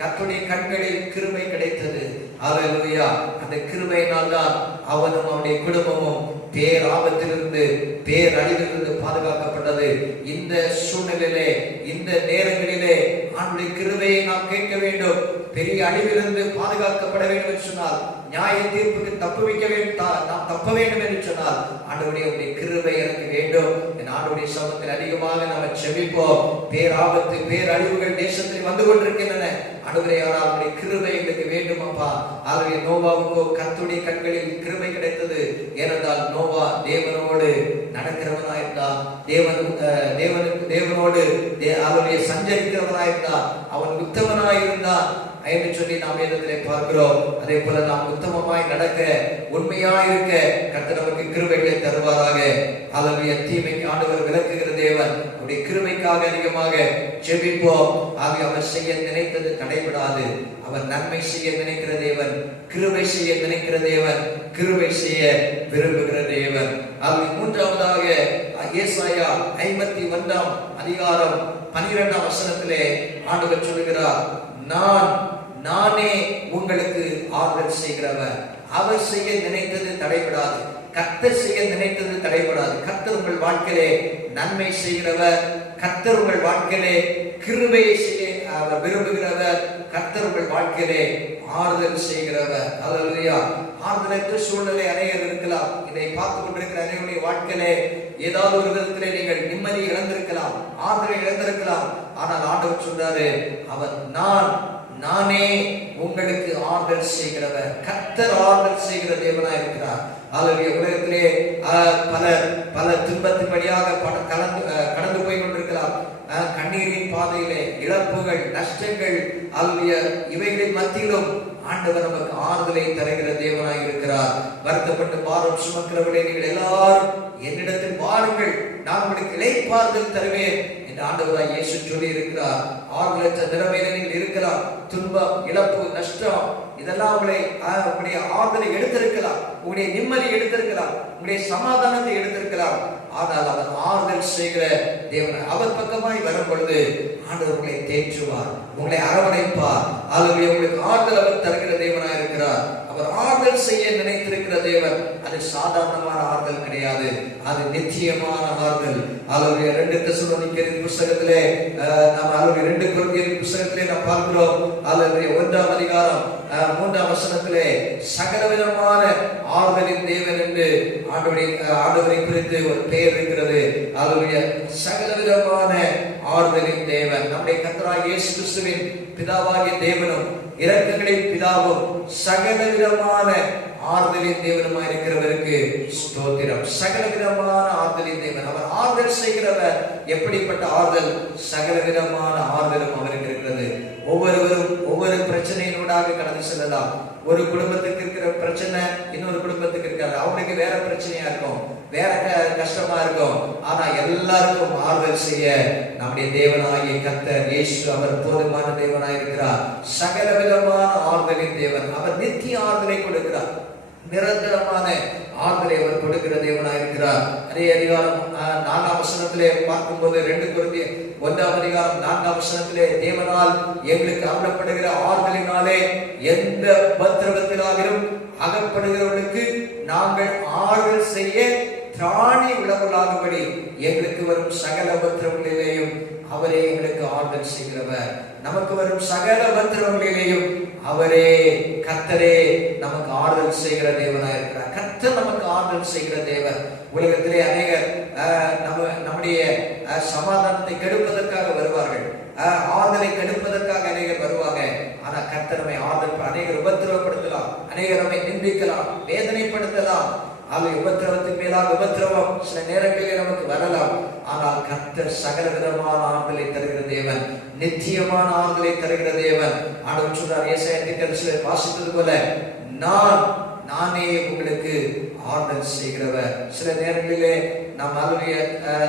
கர்த்தருடைய கண்களில் கிருபை கிடைத்தது. ஹல்லேலூயா. அந்த கிருபையினால் தான் அவனும் அவனுடைய குடும்பமும் பேராபத்திலிருந்து பேரழிவிலிருந்து பாதுகாக்கப்பட்டது. இந்த சூழ்நிலையிலே இந்த நேரங்களிலே ஆண்டவருடைய கிருபையை நாம் கேட்க வேண்டும். பெரிய அழிவிலிருந்து பாதுகாக்கப்பட வேண்டும் என்று சொன்னால், நியாய தீர்ப்புக்கு நாம் தப்ப வேண்டும் என்று சொன்னால் ஆண்டவருடைய கிருபை எனக்கு வேண்டும். என் ஆண்டவருடைய சமூகத்தில் அதிகமாக நாம் செபிப்போம். பேராபத்து பேரழிவுகள் தேசத்தில் வந்து கொண்டிருக்கின்றன. ஆண்டவரே, அவருடைய கிருபை எங்களுக்கு வேண்டும் அப்பா. ஆகவே நோவாவுக்கோ கர்த்தருடைய கண்களில் கிருபை கிடைத்தது. ஏனென்றால் நோவா தேவனோடு நடக்கிறவனாயிருந்தான், தேவனோடு அவருடைய சஞ்சரிக்கிறவனாயிருந்தான், அவன் உத்தமனாயிருந்தான் என்று சொல்லி நாம் வேதத்திலே பார்க்கிறோம். அதே போல நாம் உத்தமமாய் நடக்க, உண்மையாய் இருக்க கர்த்தர் நமக்கு கிருபைகளை தருவாராக. ஹல்லேலூயா. தீமைக்கு ஆண்டவர் விலக்குகிற தேவன். அவருடைய கிருபைக்காக அதிகமாக ஜெபிப்போம். ஆகவே அவர் செய்ய நினைத்தது தடைபடாது. அவர் நன்மை செய்ய நினைக்கிற தேவன், கிருபை செய்ய நினைக்கிற தேவன், கிருபை செய்ய விரும்புகிற தேவன். ஆகவே மூன்றாவதாக ஏசாயா 51ஆம் அதிகாரம் 12ஆம் வசனத்திலே ஆண்டவர் சொல்கிறார், நானே உங்களுக்கு ஆறுதல் செய்கிறவர். அவர் செய்ய நினைத்தது தடைபடாது. கர்த்தர் செய்ய நினைத்தது தடைபடாது. கர்த்தர் உங்கள் வாழ்க்கையிலே நன்மை செய்கிறவர். கர்த்தர் உங்கள் வாழ்க்கையிலே கிருபையை செய்ய அவர் விரும்புகிறவர். கர்த்தர் உங்கள் வாழ்க்கையிலே ஆறுதல் செய்கிறவர். ஹல்லேலூயா. ஆறுதலற்ற சூழ்நிலை அநேகர் இருக்கலாம். இதை பார்த்து கொண்டிருக்கிற அனைவருடைய வாழ்க்கையிலே ஏதாவது ஒரு விதத்திலே நீங்கள் நிம்மதி இழந்திருக்கலாம், ஆறுதலை இழந்திருக்கலாம். ஆனால் ஆண்டவர் சொல்றாரு, அவர் நானே உங்களுக்கு ஆறுதல் செய்கிறவர். கர்த்தர் ஆறுதல் செய்கிற தேவனாய் இருக்கிறார். ஹல்லேலூயா. உலகத்திலே பல துன்பத்தின் வழியாக கடந்து போய் கொண்டிருக்கலாம். கண்ணீரின் பாதையிலே இழப்புகள், நஷ்டங்கள், ஹல்லேலூயா, இவைகளின் மத்தியிலும் ஆண்டவர் நமக்கு ஆறுதலை தருகிற தேவனாய் இருக்கிறார். வருத்தப்பட்டு பாரம் சுமக்கிறவர்களே, நீங்கள் எல்லாரும் என்னிடத்தில் வாருங்கள், நான் உங்களுக்கு இளைப்பாறுதல் தருவேன் என்று ஆண்டவராய் இயேசு சொல்லி இருக்கிறார். ஆறுதலற்ற நிலைமையில நீங்கள் இருக்கலாம். துன்பம், இழப்பு, நஷ்டம் இதெல்லாம் உங்களுடைய ஆறுதலை எடுத்திருக்கலாம், உங்களுடைய நிம்மதி எடுத்திருக்கலாம், உங்களுடைய சமாதானத்தை எடுத்திருக்கலாம். ஆனால் அவர் ஆறுதல் செய்கிற தேவன். அவர் பக்கமாய் வரும் பொழுது ஆண்டவர் உங்களை தேற்றுவார், உங்களை அரவணைப்பார். ஆகவே உங்களுக்கு ஆறுதல் அவர் தருகிற தேவனாய் இருக்கிறார். அவர் ஆறுதல் செய்ய நினைத்திருக்கிற தேவன். அது சாதாரணமான ஆறுதல் கிடையாது, அது நிச்சயமான ஆறுதல். ஆகவே 2 தெசலோனிக்கேயர் புத்தகத்திலே நாம் 2 கொரிந்தியர் புத்தகத்திலே நாம் பார்க்கிறோம். ஆகவே 1ஆம் அதிகாரம் 3ஆம் வசனத்திலே சகலவிதமான ஆறுதலின் தேவன் என்று ஆண்டவரை குறித்து ஒரு பெயர் இருக்கிறது. ஆகவே சகலவிதமான ஆறுதலின் தேவன் நம்முடைய கர்த்தராகிய இயேசு கிறிஸ்துவின் பிதாவாகிய தேவனும் இரக்கங்களின் பிதாவும் சகலவிதமான ஆறுதலின் தேவனுமாய் இருக்கிறவருக்கு ஸ்தோத்திரம். சகலவிதமான ஆறுதலின் தேவன். அவர் ஆறுதல் செய்கிறவர். எப்படிப்பட்ட ஆறுதல்? சகலவிதமான ஆறுதலும் அவருக்கு இருக்கிறது. ஒவ்வொருவரும் ஒவ்வொரு பிரச்சனையினூடாக கடந்து செல்லலாம். ஒரு குடும்பத்துக்கு இருக்கிற பிரச்சனை இன்னொரு குடும்பத்துக்கு இருக்காது. அவனுக்கு வேற பிரச்சனையா இருக்கும், வேற கஷ்டமா இருக்கும். ஆனா எல்லாருக்கும் ஆறுதல் செய்ய நம்முடைய தேவனாகிய கர்த்தர் இயேசு அவர் போதுமான தேவனாய் இருக்கிறார். சகல விதமான ஆறுதலின் தேவன். அவர் நித்திய ஆறுதலை கொடுக்கிறார், நிரந்தரமான ஆறுதலை அவர் கொடுக்கிற தேவனாய் இருக்கிறார். அதே அதிகாரம் 4ஆம் வசனத்திலே பார்க்கும்போது 2 கொரிந்தியர் 1ஆம் அதிகாரம் 4ஆம் வசனத்திலே தேவனால் எங்களுக்கு அருளப்படுகிற ஆறுதலினாலே எந்த உபத்திரவத்திலாகிலும் அகப்படுகிறவர்களுக்கு நாங்கள் ஆறுதல் செய்ய திராணி உள்ளவர்களாகும்படி எங்களுக்கு வரும் சகல உபத்திரவங்களிலேயும் அவரே எங்களுக்கு ஆறுதல் செய்கிறவர். நமக்கு வரும் சகல உபத்திரவங்களிலேயும் அவரே கர்த்தரே நமக்கு ஆறுதல் செய்கிற தேவனாய் இருக்கிறார். கர்த்தர் நமக்கு ஆறுதல் செய்கிற தேவன். உலகத்திலே அநேகர் நம்முடைய சமாதானத்தை கெடுப்பதற்காக வருவார்கள், ஆறுதலை கெடுப்பதற்காக அநேகர் வருவாங்க. ஆனா கர்த்தர் நம்மை ஆறுதல், அநேகர் உபத்திரவப்படுத்தலாம், அநேகர் நம்மை நிந்திக்கலாம், வேதனைப்படுத்தலாம். உபத்திரவத்தின் மேலாக உபத்திரவம் சில நேரங்களிலே நமக்கு வரலாம். ஆனால் கர்த்தர் சகல விதமான ஆறுதலை தருகிற தேவன், நித்தியமான ஆறுதலை தருகிற தேவன். ஆண்டவர் சொல்றார், ஏசாயா தீர்க்கதரிசியில் வாசித்தது போல, நானே உங்களுக்கு ஆறுதல் செய்கிறவர். சில நேரங்களிலே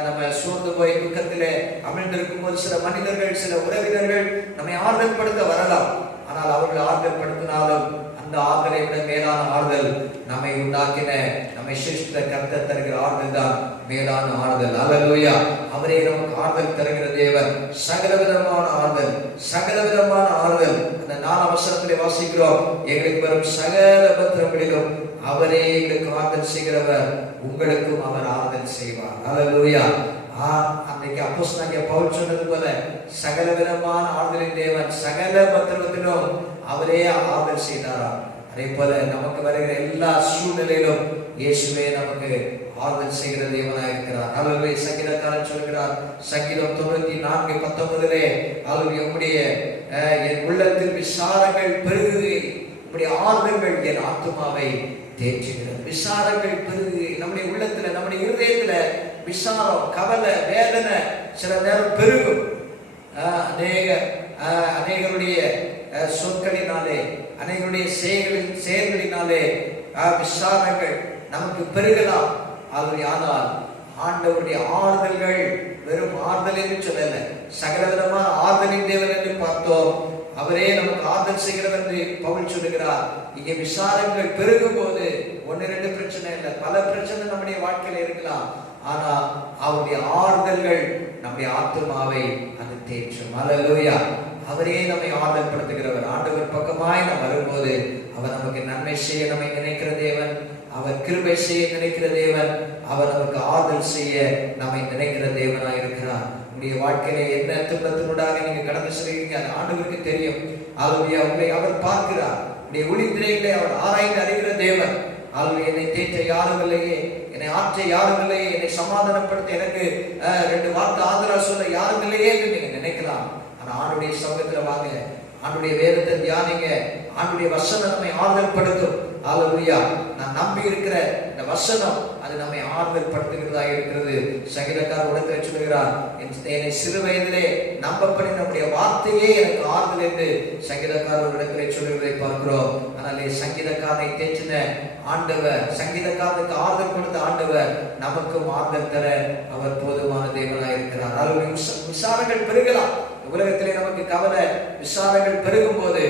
நம்ம சோர்ந்து போய் துக்கத்திலே அமிழ்ந்திருக்கும் போது சில மனிதர்கள், சில உறவினர்கள் நம்மை ஆறுதல் படுத்த வரலாம். ஆனால் அவர்கள் ஆறுதல் படுத்தினாலும் அந்த ஆறுதலை விட மேலான ஆறுதல் நம்மை உண்டாக்கின, நம்மை சிருஷ்டித்த கர்த்தர் தருகிற ஆறுதல் தான் மேலான ஆறுதல். அல்லேலூயா. அவரே நமக்கு ஆறுதல் தருகிற தேவன். சகலவிதமான ஆறுதல், சகலவிதமான ஆறுதல். அந்த 4 வசனத்திலே வாசிக்கிறோம், எங்களுக்கு வரும் சகல உபத்திரவங்களிலும் அவரே எங்களுக்கு ஆறுதல் செய்கிறவர், உங்களுக்கும் அவர் ஆறுதல் செய்வார். அல்லேலூயா. அன்றைக்கு அப்போஸ்தலனாகிய பவுல் சொன்னது போல, சகல விதமான ஆறுதலின் தேவன், சகல உபத்திரவத்திலும் அவரே ஆறுதல் செய்தாராம். அதே போல நமக்கு வருகிற எல்லா சூழ்நிலையிலும் இயேசுவே நமக்கு ஆறுதல் செய்கிற தேவனாக இருக்கிறார். அல்லேலூயா. சங்கீதக்காரன் சொல்கிறார், சங்கீதம் 94:19, அல்லேலூயா, உம்முடைய என் உள்ளத்தில் விசாரங்கள் பெருகுது, உம்முடைய ஆறுதல்கள் என் ஆத்துமாவை தேற்றுகிறது. விசாரங்கள் பெருகுது. நம்முடைய உள்ளத்துல, நம்முடைய இருதயத்துல விசாரம், கவலை, வேதனை சில நேரம் பெருகும். அநேகருடைய சொற்களினாலே, அநேகருடைய செயல்களினாலே விசாரங்கள் நமக்கு பெருகலாம். ஆனால் ஆண்டவருடைய ஆறுதல்கள் வெறும் ஆறுதல் என்று சொல்லல, சகலவிதமான ஆறுதலின் தேவன் என்று பார்த்தோம். அவரே நமக்கு ஆறுதல் செய்கிறவர் என்று பவுல் சொல்லுகிறார். இங்கே விசாரங்கள் பெருகும் போது 1-2 பிரச்சனை இல்லை, பல பிரச்சனை நம்முடைய வாழ்க்கையில இருக்கலாம். ஆனா அவருடைய ஆறுதல்கள் நம்முடைய ஆத்துமாவை அது தேற்றும். அல்லேலூயா. அவரே நம்மை ஆறுதல் படுத்துகிறவர். ஆண்டவர் பக்கமாய் நாம் வரும்போது அவர் நமக்கு நன்மை செய்ய நம்மை நினைக்கிற தேவன், அவர் கிருபை செய்ய நினைக்கிற தேவன், அவர் நமக்கு ஆறுதல் செய்ய நம்மை நினைக்கிற தேவனாய் இருக்கிறார். உங்களுடைய வாழ்க்கையில என்ன துன்பத்தினூடாக நீங்க கடந்து செல்கிறீங்க, அது ஆண்டவருக்கு தெரியும். அல்லேலூயா. உங்களை அவர் பார்க்கிறார். உங்களுடைய ஒளித்திரைகளை அவர் ஆராய்ந்து அறிகிற தேவன். அல்லேலூயா. என்னை தேற்ற யாரும் இல்லையே, என்னை ஆற்ற யாரும் இல்லையே, என்னை சமாதானப்படுத்த எனக்கு 2 வார்த்தை ஆதரவு சொல்ல யாரும் இல்லையே என்று நீங்க நினைக்கலாம். ஆனா ஆண்டுடைய சமூகத்துல வாங்க, ஆண்டுடைய வேதத்தை தியானிங்க. ஆண்டுடைய வசனம் நம்மை ஆறுதல் படுத்தும். அல்லேலூயா. நான் நம்பி இருக்கிற இந்த வசனம் அது நம்மை ஆறுதல் படுத்துகிறதா இருக்கிறது. சங்கீதக்காரர் உடனே சொல்கிறார், என்னை சிறு வயதிலே நம்பப்படி நம்முடைய வார்த்தையே எனக்கு ஆறுதல் என்று சங்கீதக்காரர் இடத்திலே சொல்லுவதை பார்க்கிறோம். அதனாலே சங்கீதக்காரனை தேற்றின ஆண்டவர், சங்கீதக்காரனுக்கு ஆறுதல் கொடுத்த ஆண்டவர் நமக்கும் ஆறுதல் தர அவர் போதுமான தேவனாய் இருக்கிறார். அவருடைய விசாரங்கள் பெருகலாம். உலகத்திலே நமக்கு கவலை, விசாரங்கள் பெருகும் போது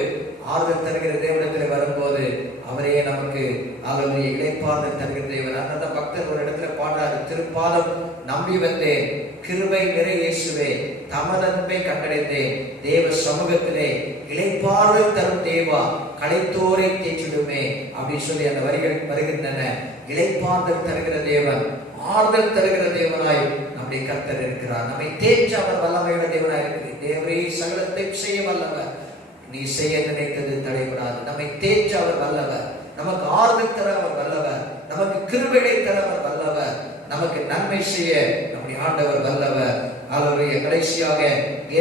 ஆறுதல் தருகிற தேவனிடத்திலே வரும்போது அவரே நமக்கு அவருடைய இளைப்பாறுதல் தருகிற தேவன். அந்த பக்தர் ஒரு இடத்துல பாடுறாரு, திருப்பாலும் நம்பி வந்தேன், கிருபை நிறை இயேசுவே, தமது அன்பை கண்டடைந்தேன், தேவ சமூகத்திலே இளைப்பாறுதல் தரும் தேவா, களைத்தோரை தேற்றிடுமே அப்படின்னு சொல்லி அந்த வரிகள் வருகின்றன. இளைப்பாறுதல் தருகிற தேவன், ஆறுதல் தருகிற தேவனாய் நம்முடைய கர்த்தர் இருக்கிறார். நம்மை தேற்ற அவர் வல்லமையுள்ள தேவனாய் இருக்கிறார். தேவரே சகலத்தை செய்ய வல்லவர், நீ செய்ய நினைத்தது தடைபடாது. நம்மை தேற்ற அவர் வல்லவர், நமக்கு ஆறுதல் தர அவர் வல்லவர், நமக்கு கிருபையை தர அவர் வல்லவர், நமக்கு நன்மை செய்ய நம்முடைய ஆண்டவர் வல்லவர். அல்லேலூயா. கடைசியாக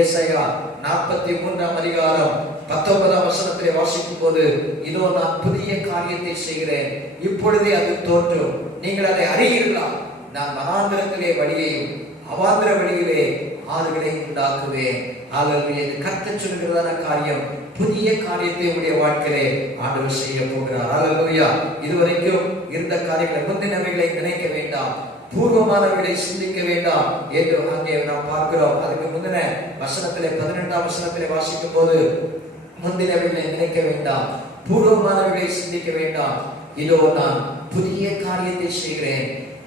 ஏசாயா 43:19 வாசிக்கும் போது, இதோ நான் புதிய காரியத்தை செய்கிறேன், இப்பொழுதே அது தோன்றும், நீங்கள் அதை அறியீர்களா? நான் வனாந்திரத்திலே வழியையும் அவாந்திர வழியிலே ஆறுகளை உண்டாக்குவேன். அல்லேலூயா. கர்த்தர் சொல்கிறதான காரியம், புதிய காரியத்தை உடைய வாழ்க்கையிலே ஆண்டவர் செய்ய போகிறார். அல்லேலூயா. இதுவரைக்கும் இருந்த காரியங்களை, முந்தினவைகளை நினைக்க வேண்டாம், பூர்வமானவைகளை சிந்திக்க வேண்டாம் என்று அங்கே நாம் பார்க்கிறோம். அதுக்கு முந்தின வசனத்திலே 12ஆம் வசனத்திலே வாசிக்கும் போது, முந்தினவைகளை நினைக்க வேண்டாம், பூர்வமானவைகளை சிந்திக்க வேண்டாம், இதோ நான் புதிய காரியத்தை செய்கிறேன்,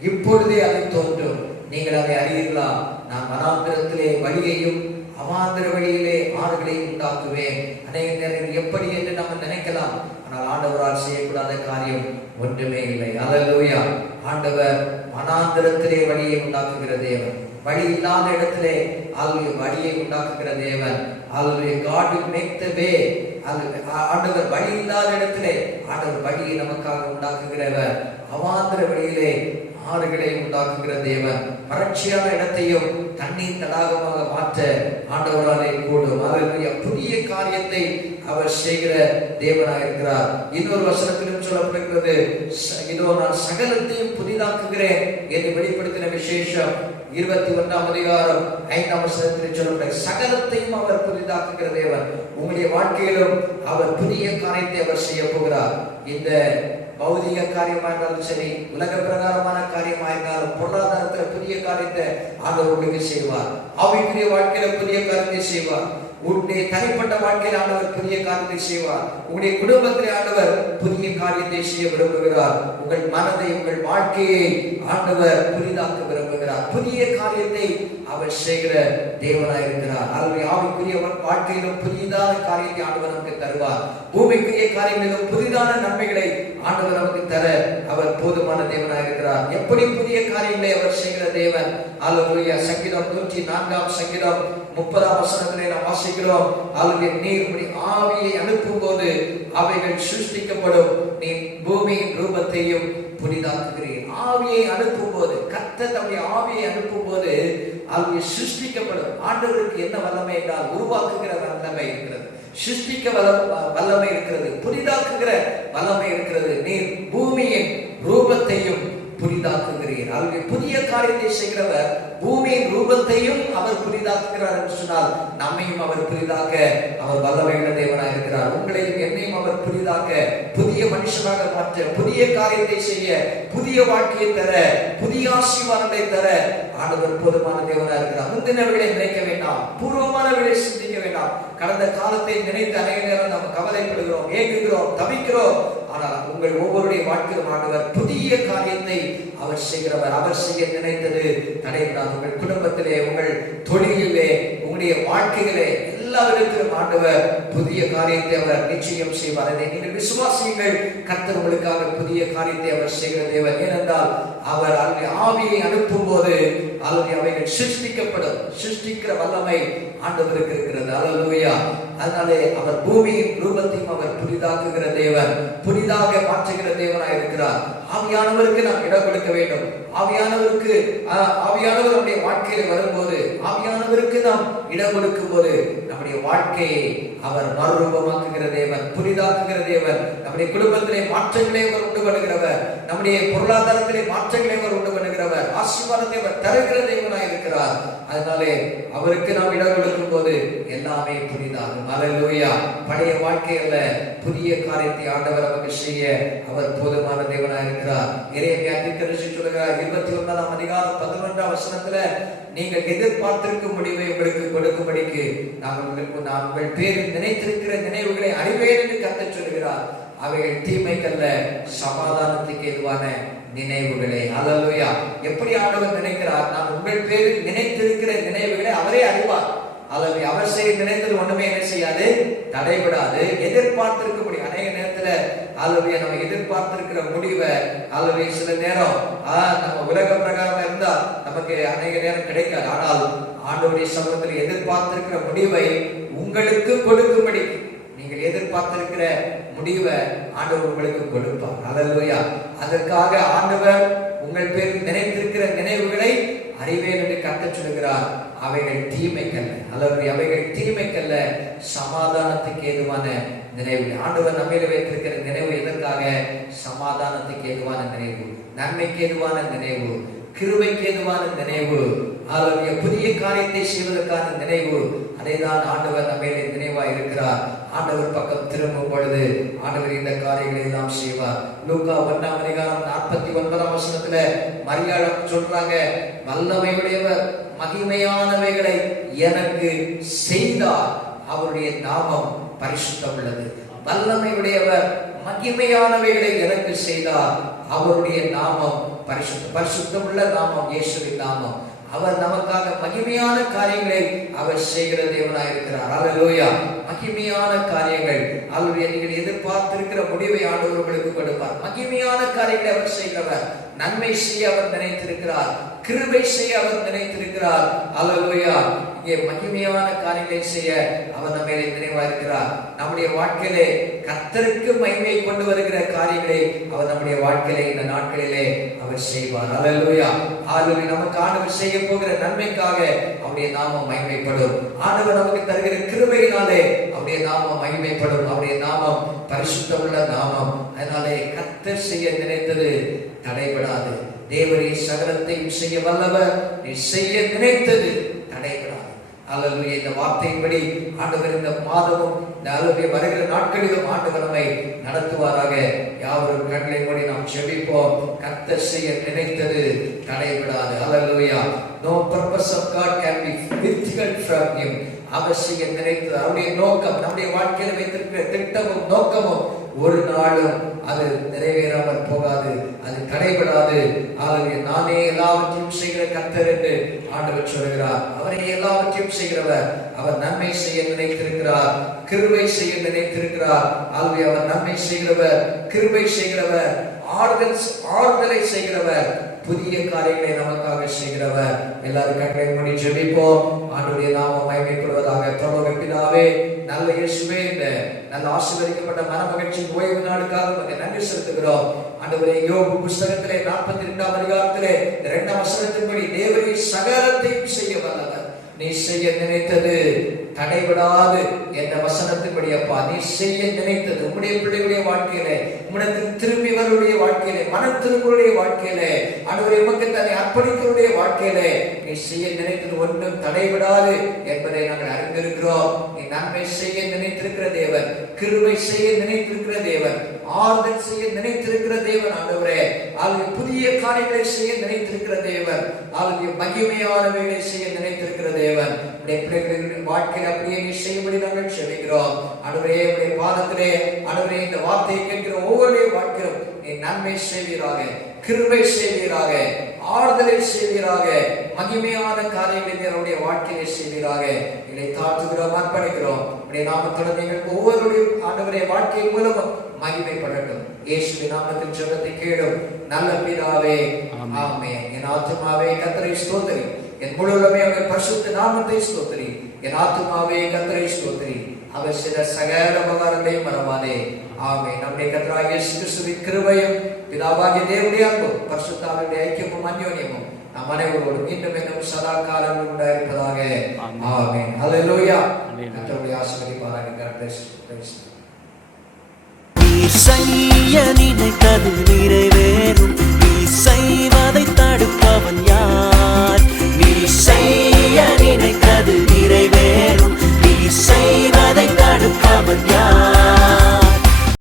இப்பொழுதே அது தோன்றும், நீங்கள் அதை அறியீர்களா? நான் வனாந்திரத்திலே வழியையும் அவாந்திர வழியிலே ஆறுகளையும் உண்டாக்குவேன். அநேக நேரங்கள் எப்படி என்று நம்ம நினைக்கலாம், ஆனால் ஆண்டவரால் செய்யக்கூடாத காரியம் ஒன்றுமே இல்லை. அல்லேலூயா. ஆண்டவர் வனாந்திரத்திலே வழியை உண்டாக்குகிற தேவன், வழி இல்லாத இடத்திலே வழியை உண்டாக்குகிற தேவன். அல்லேலூயா. God will make the way. ஆண்டவர் வழி இல்லாத இடத்திலே ஆண்டவர் வழியை நமக்காக உண்டாக்குகிறவர். அவாந்திர வழியிலே ஆறுகளை உண்டாக்குகிற தேவன். வறட்சியான இடத்தையும் தண்ணீர் தடாகமாக மாற்ற ஆண்டவராலே கூடும். அல்லேலூயா. புதிய காரியம் காரியத்தை அவர் செய்கிற தேவனாக இருக்கிறார். இன்னொரு வசனத்திலும் சொல்லப்படுகிறது, இதோ நான் சகலத்தையும் புதிதாக்குகிறேன் என்று வெளிப்படுத்தின விசேஷம் 21ஆம் அதிகாரம் 5ஆம் வசனத்தில் சொல்லப்படுகிறது. சகலத்தையும் அவர் புதிதாக்குகிற தேவன். உங்களுடைய வாழ்க்கையிலும் அவர் புதிய காரியத்தை அவர் செய்ய போகிறார். இந்த பௌதிக காரியமா இருந்தாலும் சரி, உலக பிரகாரமான காரியமா இருந்தாலும், பொருளாதாரத்தில் புதிய காரியத்தை ஆண்டவர் உங்களுக்கு செய்வார். ஆவிக்குரிய வாழ்க்கையில புதிய காரியத்தை செய்வார். உங்களுடைய தனிப்பட்ட வாழ்க்கையில் ஆண்டவர் புதிய காரியத்தை செய்வார். உங்களுடைய குடும்பத்தில் ஆண்டவர் புதிய காரியத்தை செய்ய விரும்புகிறார். உங்கள் மனதை, உங்கள் வாழ்க்கையை ஆண்டவர் புதிதாக்க விரும்புகிறார். புதிய காரியத்தை அவர் செய்கிற தேவனாய் இருக்கிறார். அவருடைய ஆவிக்குரிய வாழ்க்கையிலும் புதிதான காரியத்தை ஆண்டவர் நமக்கு தருவார். பூமிக்குரிய காரியங்களிலும் புதிதான நன்மைகளை ஆண்டவர் நமக்கு தர அவர் போதுமான தேவனாய் இருக்கிறார். எப்படி புதிய காரியங்களை அவர் செய்கிற தேவன்? அல்லேலூயா. சங்கீதம் 104ஆம் சங்கீதம் 30ஆம் வசனத்திலே நாம் வாசிக்கிறோம், அல்லேலூயா, நீர் உம்முடைய ஆவியை அனுப்பும் போது அவைகள் சிருஷ்டிக்கப்படும், நீ பூமியின் ரூபத்தையும் புதிதாக்குகிறீர். ஆவியை அனுப்பும் போது, கர்த்தர் தம்முடைய ஆவியை அனுப்பும் போது அவை சிருஷ்டிக்கப்படும். ஆண்டவருக்கு என்ன வல்லமை என்றால் உருவாக்குகிற வல்லமை இருக்கிறது, சிருஷ்டிக்க வல்லமை இருக்கிறது, புதிதாக்குகிற வல்லமை இருக்கிறது. நீர் பூமியின் ரூபத்தையும் புதிதாக்குகிறீர். அவருடைய புதிய காரியத்தை செய்கிறவர் பூமியின் ரூபத்தையும் அவர் புதிதாக்குகிறார் என்று சொன்னால், நம்மையும் அவர் புதிதாக்க அவர் வல்லமையுள்ள தேவனாக இருக்கிறார். உங்களையும் என்னையும் அவர் புதிதாக்க, புதிய மனுஷனாக மாற்ற, புதிய காரியத்தை செய்ய, புதிய வாழ்க்கையை தர, புதிய ஆசீர்வாதங்களை தர ஆண்டவர் போதுமான தேவனாக இருக்கிறார். முந்தினவர்களை நினைக்க வேண்டாம், பூர்வமானவர்களை சிந்திக்க வேண்டாம். கடந்த காலத்தை நினைத்து அநேக நேரம் நாம் கவலைப்படுகிறோம், ஏங்குகிறோம், தவிக்கிறோம். ஆனால் உங்கள் ஒவ்வொருடைய வாழ்க்கையிலும் ஆண்டவர் புதிய காரியத்தை அவர் செய்கிறவர். அவர் செய்ய நினைத்தது தடைபடாது. உங்கள் குடும்பத்திலே, உங்கள் தொழிலிலே, உங்களுடைய வாழ்க்கையிலே எல்லாவற்றிலும் ஆண்டவர் புதிய காரியத்தை அவர் நிச்சயம் செய்வார். அதை நீங்கள் விசுவாசியுங்கள். கர்த்தர் உங்களுக்காக புதிய காரியத்தை அவர் செய்கிற தேவன். ஏனென்றால் அவர் ஆவியை அனுப்பும் போது அவைகள் சிருஷ்டிக்கப்படும். சிருஷ்டிக்கிற வல்லமை ஆண்டவருக்கு இருக்கிறது. அல்லேலூயா. அதனாலே அவர் பூமியின் ரூபத்தையும் அவர் புதிதாக்குகிற தேவன், புதிதாக மாற்றுகிற தேவனாய் இருக்கிறார். ஆவியானவருக்கு நாம் இடம் கொடுக்க வேண்டும். ஆவியானவர் நம்முடைய வாழ்க்கையில வரும்போது, ஆவியானவருக்கு நாம் இடம் கொடுக்கும் போது நம்முடைய வாழ்க்கையை அவர் மறுரூபமாக்குகிற தேவன், புதிதாக்குகிற தேவன். நம்முடைய குடும்பத்திலே மாற்றங்களை அவர் உண்டு பண்ணுகிறவர், நம்முடைய பொருளாதாரத்திலே மாற்றங்களை அவர் உண்டு பண்ணுகிறவர், ஆசீர்வாதத்தை அவர் தருகிற தேவனாய் இருக்கிறார். அதனாலே அவருக்கு நாம் இடம் கொடுக்கும் போது எல்லாமே புதிதாகும். அல்லேலூயா. பழைய வாழ்க்கையில புதிய காரியத்தை ஆண்டவர் நமக்கு செய்ய அவர் போதுமான தேவனாய் இருக்கிறார். எரேமியா தீர்க்கதரிசி சொல்கிறார் 29ஆம் அதிகாரம் 11ஆம் வசனத்துல, நீங்கள் எதிர்பார்த்திருக்கும் முடிவை உங்களுக்கு கொடுக்கும்படிக்கு நான் உங்கள் பேரில் நினைத்திருக்கிற நினைவுகளை அறிவேன் என்று கர்த்தர் சொல்கிறார். அவைகள் தீமைக்கல்ல, சமாதானத்துக்கு ஏதுவான நினைவுகளே. அல்லேலூயா. எப்படி ஆண்டவர் நினைக்கிறார்? நான் உங்கள் பேரில் நினைத்திருக்கிற நினைவுகளை அவரே அறிவார். அல்லேலூயா. அவர் செய்ய நினைத்தது ஒண்ணுமே என்ன செய்யாது, தடைபடாது. எதிர்பார்த்திருக்க முடியும். அநேக நேரத்துல அல்லேலூயா நம்ம எதிர்பார்த்திருக்கிற முடிவை அல்லேலூயா சில நேரம் நம்ம உலக பிரகாரமா இருந்தா நமக்கு அநேக நேரம் கிடைக்காது. ஆனால் ஆண்டவருடைய சமூகத்தில் எதிர்பார்த்திருக்கிற முடிவை உங்களுக்கு கொடுக்கும்படி, நீங்கள் எதிர்பார்த்திருக்கிற முடிவை ஆண்டவர் உங்களுக்கு கொடுப்பார். அல்லேலூயா. அதற்காக ஆண்டவர் உங்கள் பேரில் நினைத்திருக்கிற நினைவுகளை அறிவேன் என்று கர்த்தர் சொல்கிறார். அவைகள் தீமைக்கல்ல. அல்லேலூயா. அவைகள் தீமைக்கல்ல, சமாதானத்துக்கு ஏதுவான நினைவு. ஆண்டவர் நம்மையில வைத்திருக்கிற நினைவு எதற்காக? சமாதானத்துக்கு ஏதுவான நினைவு, நன்மைக்கு ஏதுவான நினைவு, கிருபைக்கு ஏதுவான நினைவு, அல்லேலூயா, புதிய காரியத்தை செய்வதற்கான நினைவு. அதைதான் ஆண்டவர் நம்மையிலே நினைவாய் இருக்கிறார். ஆண்டவர் பக்கம் திரும்பும் பொழுது ஆண்டவர் இந்த காரியங்களை எல்லாம் செய்வார். லூக்கா 1ஆம் அதிகாரம் 49ஆம் வசனத்துல மரியாள் சொல்றாங்க, வல்லமையுடையவர் மகிமையானவைகளை எனக்கு செய்தார், அவருடைய நாமம் பரிசுத்தம் உள்ளது. வல்லமையுடையவர் மகிமையானவைகளை எனக்கு செய்தார், அவருடைய நாமம் பரிசுத்தம் உள்ள நாமம் இயேசுவின் நாமம். அவர் நமக்காக மகிமையான காரியங்களை அவர் செய்கிற தேவனாய் இருக்கிறார். அல்லேலூயா. மகிமையான காரியங்கள். அல்லேலூயா. நீங்கள் எதிர்பார்த்திருக்கிற முடிவை ஆண்டவர் உங்களுக்கு கொடுப்பார். மகிமையான காரியங்களை அவர் செய்கிறவர். நன்மை செய்ய அவர் நினைத்திருக்கிறார், கிருபை செய்ய அவர் நினைத்திருக்கிறார். அல்லேலூயா. இங்கே மகிமையான காரியங்களை செய்ய அவர் நம்ம நினைவாக இருக்கிறார். நம்முடைய வாழ்க்கையிலே கர்த்தருக்கு மகிமையை கொண்டு வருகிற காரியங்களை அவர் நம்முடைய வாழ்க்கையிலே இந்த நாட்களிலே அவர் செய்வார். அல்லேலூயா. ஆகவே நமக்கு ஆண்டவர் செய்ய போகிற நன்மைக்காக அவருடைய நாமம் மகிமைப்படும். ஆண்டவர் நமக்கு தருகிற கிருபையினாலே அவர் அவருடைய நாமம் மகிமைப்படும். அவருடைய நாமம் பரிசுத்தமுள்ள நாமம். அதனாலே கர்த்தர் செய்ய நினைத்தது தடைபடாது. தேவரே சகலத்தையும் செய்ய வல்லவர். நீ செய்ய நினைத்தது தடைபடாது. அல்லேலூயா. இந்த வார்த்தையின்படி ஆண்டவர் இந்த மாதமும் இந்த அல்லேலூயா வருகிற நாட்களிலும் ஆண்டவர் நம்மை நடத்துவாராக. யாவரும் கண்களை மூடி நாம் ஜெபிப்போம். கர்த்தர் செய்ய நினைத்தது தடைபடாது. அல்லேலூயா. No purpose of God can be withheld from him. அவர் செய்ய நினைத்தது அவருடைய நோக்கம், நம்முடைய வாழ்க்கையில் வைத்திருக்கிற திட்டமும் நோக்கமும் ஒரு நாளும் அது நிறைவேறாமல் போகாது, அது தடைபடாது. அல்லேலூயா. நானே எல்லாவற்றையும் செய்கிற கர்த்தர் என்று ஆண்டவர் சொல்கிறார். அவரே எல்லாவற்றையும் செய்கிறவர். அவர் நன்மை செய்ய நினைத்திருக்கிறார், கிருபை செய்ய நினைத்திருக்கிறார். அல்லேலூயா. அவர் நன்மை செய்கிறவர், கிருபை செய்கிறவர், ஆறுதலை செய்கிறவர், புதிய காரியங்களை நமக்காக செய்கிறவர். எல்லாரும் கண்களை மூடி ஜெபிப்போம். ஆண்டவருடைய நாமம் மகிமைப்படுவதாக. பரலோக பிதாவே, நல்ல இயேசுவே, இந்த நல்ல ஆசீர்வதிக்கப்பட்ட மனமகிழ்ச்சியின் ஓய்வு நாளுக்காக உமக்கு நன்றி செலுத்துகிறோம். ஆண்டவரே, யோபு புத்தகத்திலே 42ஆம் அதிகாரத்திலே 2ஆம் வசனத்தின்படி தேவரே சகலத்தையும் செய்ய வல்லவர். நீ செய்ய நினைத்தது தடைபடாது என்ற வசனத்தின்படி அப்பா, நீ செய்ய நினைத்தது உம்முடைய பிள்ளைகளுடைய வாழ்க்கையிலே, உம்மிடத்தில் திரும்பி வருடைய வாழ்க்கையிலே, மனம் திரும்புடைய வாழ்க்கையிலே, ஆண்டவரே உமக்கு தன்னை அர்ப்பணிக்கிறவருடைய வாழ்க்கையிலே நீ செய்ய நினைத்தது ஒன்றும் தடைபடாது என்பதை நாங்கள் அறிந்திருக்கிறோம். நீ நன்மை செய்ய நினைத்திருக்கிற தேவன், கிருபை செய்ய நினைத்திருக்கிற தேவன், ஆறுதல் செய்ய நினைத்திருக்கிற தேவன். ஆண்டவரே, ஆளுடைய புதிய காரியங்களை செய்ய நினைத்திருக்கிற தேவன், ஆளுடைய மகிமையானவைகளை செய்ய நினைத்திருக்கிற தேவன். உடைய பிள்ளைகளின் வாழ்க்கையில் அப்படியே நீ செய்யும்படி நாங்கள் செபிக்கிறோம். ஆண்டவரே, உடைய பாதத்திலே ஆண்டவரே இந்த வார்த்தையை கேட்கிற ஒவ்வொரு வாழ்க்கையிலும் நீ நன்மை செய்வீராக, கிருபை செய்வீராக, ஆறுதலை செய்வீராக, மகிமையான காரியங்களை நம்முடைய வாழ்க்கையை செய்வீராக. இதை தாழ்த்துகிறோம், அர்ப்பணிக்கிறோம். உடைய நாமத்துடன் எங்களுக்கு ஒவ்வொருடைய ஆண்டவருடைய வாழ்க்கை மூலம் மகிமைப்படட்டும். இயேசுவின் நாமத்தில் ஜெபத்தை கேளும் நல்ல பிதாவே, ஆமென். என் ஆத்துமாவே கர்த்தரை ஸ்தோத்திரி, என் முழுவதுமே அவர் பரிசுத்த நாமத்தை ஸ்தோத்திரி. என் ஆத்துமாவே கர்த்தரை ஸ்தோத்திரி, அவர் செய்த சகல உபகாரங்களையும் மறவாதே. ஆமென். நம்முடைய கர்த்தராகிய இயேசு கிறிஸ்துவின் கிருபையும் பிதாவாகிய தேவனுடைய அன்பும் பரிசுத்த ஆவியுடைய ஐக்கியமும் அன்யோன்யமும் நம் அனைவரோடும் மீண்டும் மீண்டும் சதா காலங்களில் உண்டாயிருப்பதாக. ஆமென். ஹல்லேலூயா. கர்த்தருடைய ஆசீர்வாதம் நீர் செய்ய நினைத்தது நிறைவேறும்.